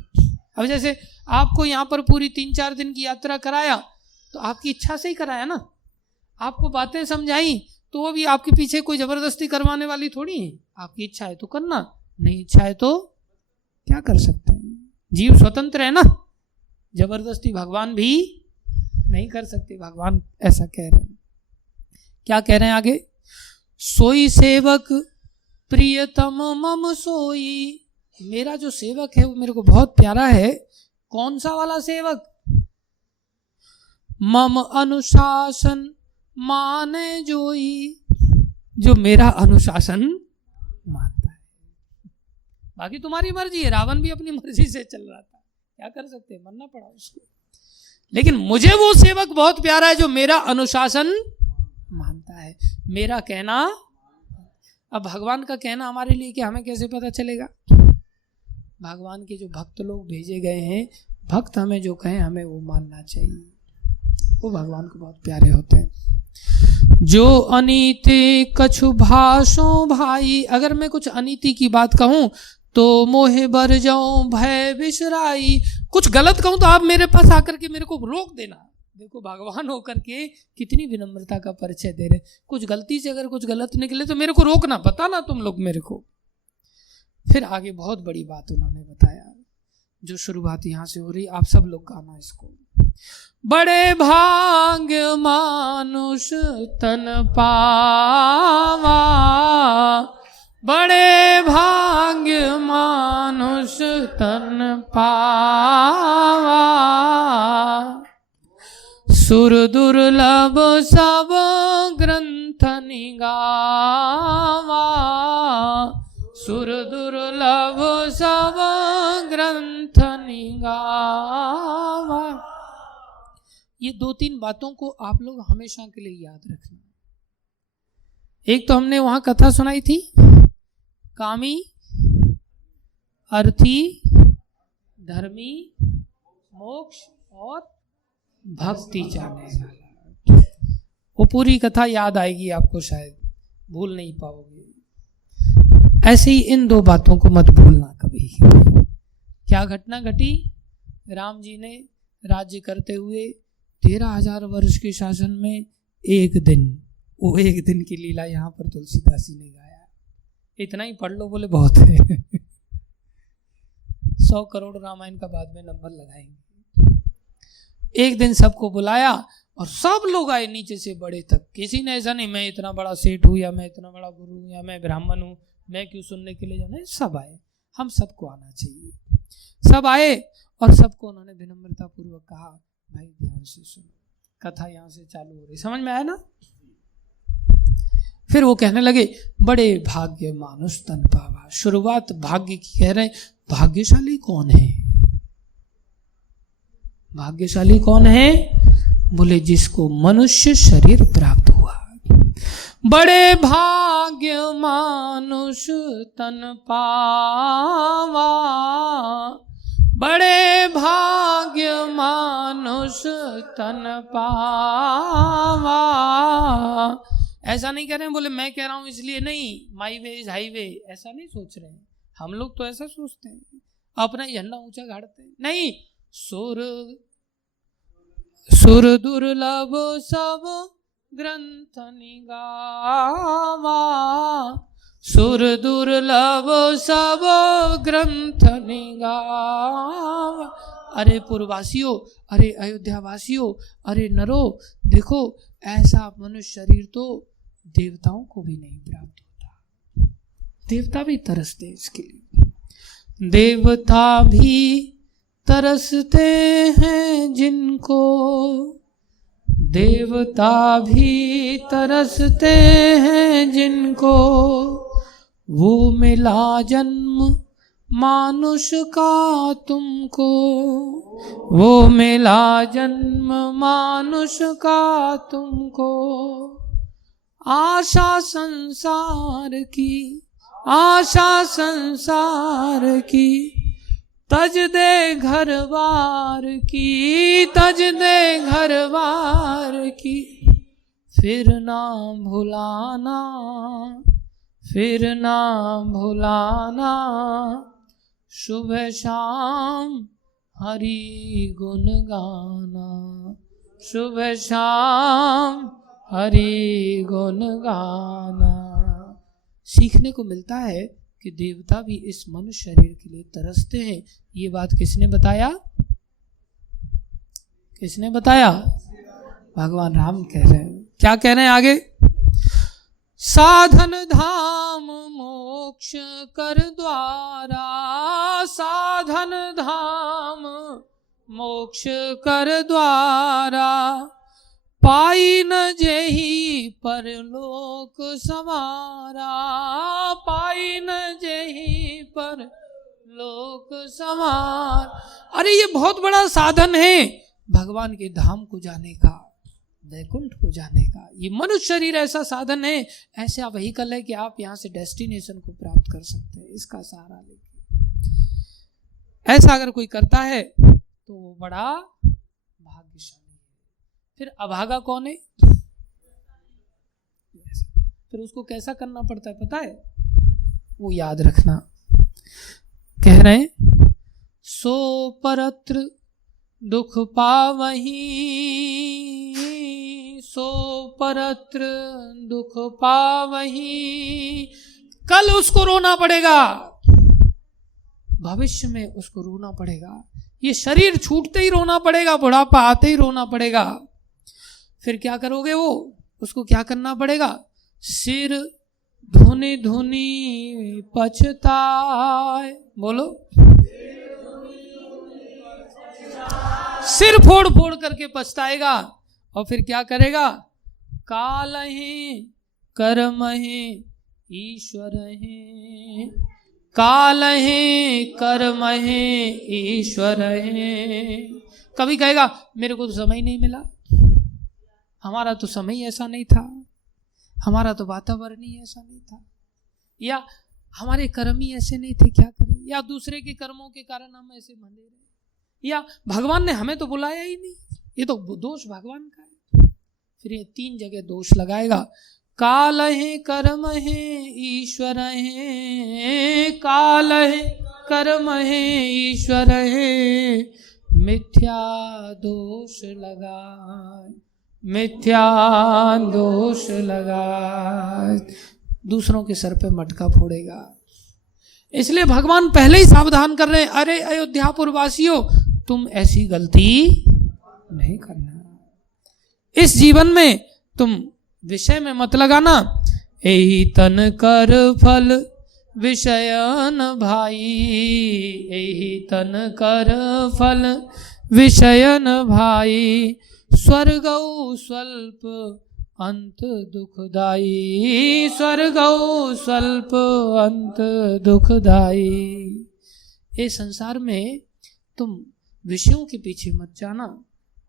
अब जैसे आपको यहाँ पर पूरी 3-4 दिन की यात्रा कराया तो आपकी इच्छा से ही कराया ना, आपको बातें समझाई तो वो भी आपके पीछे कोई जबरदस्ती करवाने वाली थोड़ी है। आपकी इच्छा है तो करना, नहीं इच्छा है तो क्या कर सकते हैं। जीव स्वतंत्र है ना, जबरदस्ती भगवान भी नहीं कर सकते। भगवान ऐसा कह रहे हैं। क्या कह रहे हैं आगे? सोई सेवक प्रियतम मम सोई। मेरा जो सेवक है वो मेरे को बहुत प्यारा है। कौन सा वाला सेवक? मम अनुशासन माने जोई, जो मेरा अनुशासन मानता है। बाकी तुम्हारी मर्जी है, रावण भी अपनी मर्जी से चल रहा था, क्या कर सकते हैं, मानना पड़ा उसको। लेकिन मुझे वो सेवक बहुत प्यारा है जो मेरा अनुशासन मानता है, मेरा कहना। अब भगवान का कहना हमारे लिए क्या, हमें कैसे पता चलेगा? भगवान के जो भक्त लोग भेजे गए हैं, भक्त हमें जो कहें हमें वो मानना चाहिए, वो भगवान को बहुत प्यारे होते हैं। जो अनीति कछु भाषो भाई। अगर मैं कुछ अनीति की बात कहूं तो मोहे बर जाऊं भय बिसराई। कुछ गलत कहूं तो आप मेरे पास आकर के मेरे को रोक देना। देखो भगवान होकर के कितनी विनम्रता का परिचय दे रहे। कुछ गलती से अगर कुछ गलत निकले तो मेरे को रोकना, बताना तुम लोग मेरे को। फिर आगे बहुत बड़ी बात उन्होंने बताया, जो शुरुआत यहां से हो रही, आप सब लोग गाना इसको। बड़े भाग्य मानुष तन पावा, बड़े भाग्य मानुष तन पावा, सुर दुर्लभ सब ग्रंथ निगावा, सुर दुर्लभ सब ग्रंथ निगावा। ये 2-3 बातों को आप लोग हमेशा के लिए याद रखना। एक तो हमने वहां कथा सुनाई थी, कामी, अर्थी, धर्मी, मोक्ष और भक्ति चाहने वाला। वो पूरी कथा याद आएगी आपको, शायद भूल नहीं पाओगे। ऐसे ही इन 2 बातों को मत भूलना कभी। क्या घटना घटी? राम जी ने राज्य करते हुए 13,000 वर्ष के शासन में एक दिन, वो एक दिन की लीला यहाँ पर तुलसीदास जी ने गाया। इतना ही पढ़ लो, बोले बहुत है। 100 करोड़ रामायण का बाद में नंबर लगाएंगे। एक दिन सबको बुलाया और सब लोग आए, नीचे से बड़े तक। किसी ने ऐसा नहीं मैं इतना बड़ा सेठ हूँ या मैं इतना बड़ा गुरु हूँ या मैं ब्राह्मण हूँ, मैं क्यों सुनने के लिए जाना है। सब आए, हम सबको आना चाहिए। सब आए और सबको उन्होंने विनम्रता पूर्वक कहा, भाई ध्यान से सुनो, कथा यहाँ से चालू हो रही, समझ में आया ना। फिर वो कहने लगे, बड़े भाग्य मानुष तन पावा। शुरुआत भाग्य की कह रहे। भाग्यशाली कौन है? भाग्यशाली कौन है? बोले जिसको मनुष्य शरीर प्राप्त हुआ। बड़े भाग्य मानुष तन पावा, बड़े भाग्य मानुष तन पावा। ऐसा नहीं कह रहे हैं, बोले मैं कह रहा हूं इसलिए नहीं, माई वे इज हाईवे, ऐसा नहीं सोच रहे हैं। हम लोग तो ऐसा सोचते हैं, अपना झंडा ऊंचा गाड़ते हैं। नहीं, सुर दुर्लभ सब ग्रंथ निगावा, सुर दुर्लभ सब ग्रंथ निगावा। अरे पुरवासियों, अरे अयोध्यावासियों, अरे नरो, देखो ऐसा मनुष्य शरीर तो देवताओं को भी नहीं प्राप्त होता। देवता भी तरसते इसके लिए। देवता भी तरसते हैं जिनको, देवता भी तरसते हैं जिनको, वो मिला जन्म मानुष का तुमको, वो मिला जन्म मानुष का तुमको। आशा संसार की, आशा संसार की, तज दे घर बार की, तज दे घर बार की। फिर ना भुलाना, फिर ना भुलाना, सुबह शाम हरि गुण गाना, सुबह शाम हरि गुण गाना। सीखने को मिलता है कि देवता भी इस मनुष्य शरीर के लिए तरसते हैं। ये बात किसने बताया? किसने बताया? भगवान राम कह रहे हैं। क्या कह रहे हैं आगे? साधन धाम मोक्ष कर द्वारा, साधन धाम मोक्ष कर द्वारा, पाई न जेहि परलोक समारा, पाई न जेहि परलोक समार। अरे ये बहुत बड़ा साधन है भगवान के धाम को जाने का, वैकुंठ को जाने का। ये मनुष्य शरीर ऐसा साधन है, ऐसा व्हीकल है कि आप यहाँ से डेस्टिनेशन को प्राप्त कर सकते हैं, इसका सहारा लेके। ऐसा अगर कोई करता है तो वो बड़ा भाग्यशाली है। फिर अभागा कौन है? फिर उसको कैसा करना पड़ता है पता है? वो याद रखना। कह रहे हैं, सो परत्र दुख पावही, सो परत्र दुख पावही। कल उसको रोना पड़ेगा, भविष्य में उसको रोना पड़ेगा, ये शरीर छूटते ही रोना पड़ेगा, बुढ़ापा आते ही रोना पड़ेगा। फिर क्या करोगे? वो उसको क्या करना पड़ेगा? सिर धुनी धुनी पछताए, बोलो, सिर फोड़ फोड़ करके पछताएगा। और फिर क्या करेगा? काल है कर्म है ईश्वर है, काल है कर्म है ईश्वर है। कभी कहेगा मेरे को तो समय नहीं मिला, हमारा तो समय ऐसा नहीं था, हमारा तो वातावरण ही ऐसा नहीं था, या हमारे कर्म ही ऐसे नहीं थे, क्या करें, या दूसरे के कर्मों के कारण हम ऐसे बंधे रहे, या भगवान ने हमें तो बुलाया ही नहीं, ये तो दोष भगवान का है। फिर ये 3 जगह दोष लगाएगा। काल है कर्म है ईश्वर है, काल है कर्म है ईश्वर है, मिथ्या दोष लगाए, मिथ्या दोष लगाए, दूसरों के सर पे मटका फोड़ेगा। इसलिए भगवान पहले ही सावधान कर रहे हैं, अरे अयोध्यापुर वासियों, तुम ऐसी गलती नहीं करना, इस जीवन में तुम विषय में मत लगाना। एही तन कर फल विषयन भाई, एही तन कर फल विषयन भाई, स्वर्गौ स्वल्प अंत दुखदाई, स्वर्गौ स्वल्प अंत दुखदाई। इस संसार में तुम विषयों के पीछे मत जाना,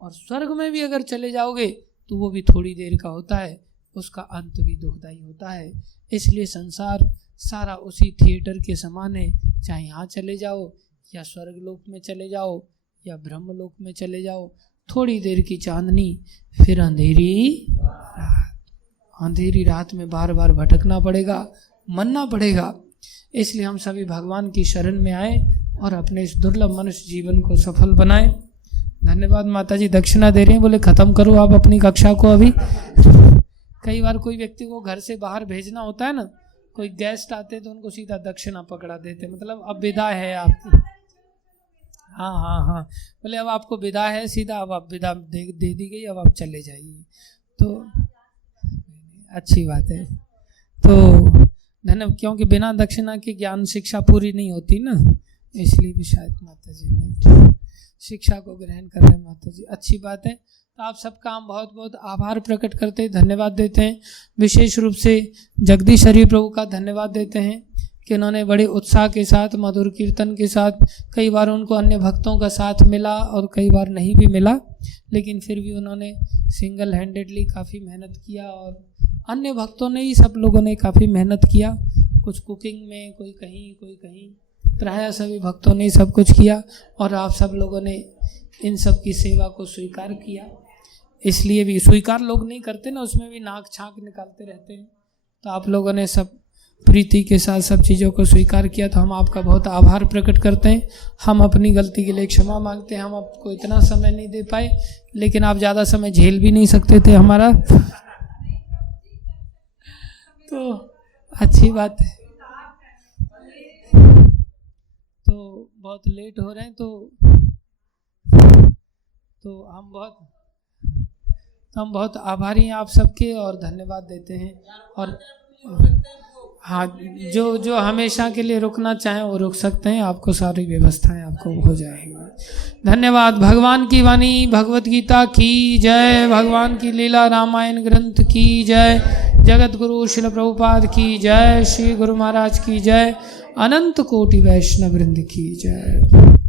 और स्वर्ग में भी अगर चले जाओगे तो वो भी थोड़ी देर का होता है, उसका अंत भी दुखदाई होता है। इसलिए संसार सारा उसी थिएटर के समान है, चाहे यहाँ चले जाओ या स्वर्गलोक में चले जाओ या ब्रह्मलोक में चले जाओ, थोड़ी देर की चांदनी, फिर अंधेरी रात, अंधेरी रात में बार बार भटकना पड़ेगा, मरना पड़ेगा। इसलिए हम सभी भगवान की शरण में आए और अपने इस दुर्लभ मनुष्य जीवन को सफल बनाएं। धन्यवाद। माता जी दक्षिणा दे रहे हैं, बोले खत्म करो आप अपनी कक्षा को अभी। कई बार कोई व्यक्ति को घर से बाहर भेजना होता है ना, कोई गेस्ट आते तो उनको सीधा दक्षिणा पकड़ा देते, मतलब अब विदा है आपकी। हाँ हाँ हाँ, बोले अब आपको विदा है सीधा, अब आप विदा दे दी गई, अब आप चले जाइए। तो अच्छी बात है। तो धन्यवाद, क्योंकि बिना दक्षिणा के ज्ञान शिक्षा पूरी नहीं होती ना, इसलिए भी शायद माता जी ने शिक्षा को ग्रहण कर रहे हैं। माता जी अच्छी बात है। तो आप सबका हम बहुत बहुत आभार प्रकट करते हैं, धन्यवाद देते हैं। विशेष रूप से जगदीश हरि प्रभु का धन्यवाद देते हैं कि उन्होंने बड़े उत्साह के साथ, मधुर कीर्तन के साथ, कई बार उनको अन्य भक्तों का साथ मिला और कई बार नहीं भी मिला, लेकिन फिर भी उन्होंने सिंगल हैंडेडली काफ़ी मेहनत किया, और अन्य भक्तों ने ही, सब लोगों ने काफ़ी मेहनत किया, कुछ कुकिंग में, कोई कहीं कोई कहीं, प्रायः सभी भक्तों ने सब कुछ किया, और आप सब लोगों ने इन सब की सेवा को स्वीकार किया। इसलिए भी स्वीकार लोग नहीं करते ना, उसमें भी नाक छाक निकालते रहते हैं। तो आप लोगों ने सब प्रीति के साथ सब चीज़ों को स्वीकार किया, तो हम आपका बहुत आभार प्रकट करते हैं। हम अपनी गलती के लिए क्षमा मांगते हैं, हम आपको इतना समय नहीं दे पाए, लेकिन आप ज़्यादा समय झेल भी नहीं सकते थे हमारा, तो अच्छी बात है। तो बहुत लेट हो रहे हैं, तो हम बहुत आभारी हैं आप सबके, और धन्यवाद देते हैं। और हाँ, जो हमेशा के लिए रुकना चाहें वो रुक सकते हैं, आपको सारी व्यवस्थाएं आपको हो जाएंगी। धन्यवाद। भगवान की वाणी भगवत गीता की जय, भगवान की लीला रामायण ग्रंथ की जय, जगत गुरु श्रील प्रभुपाद की जय, श्री गुरु महाराज की जय, अनंत कोटि वैष्णव वृंद की जय।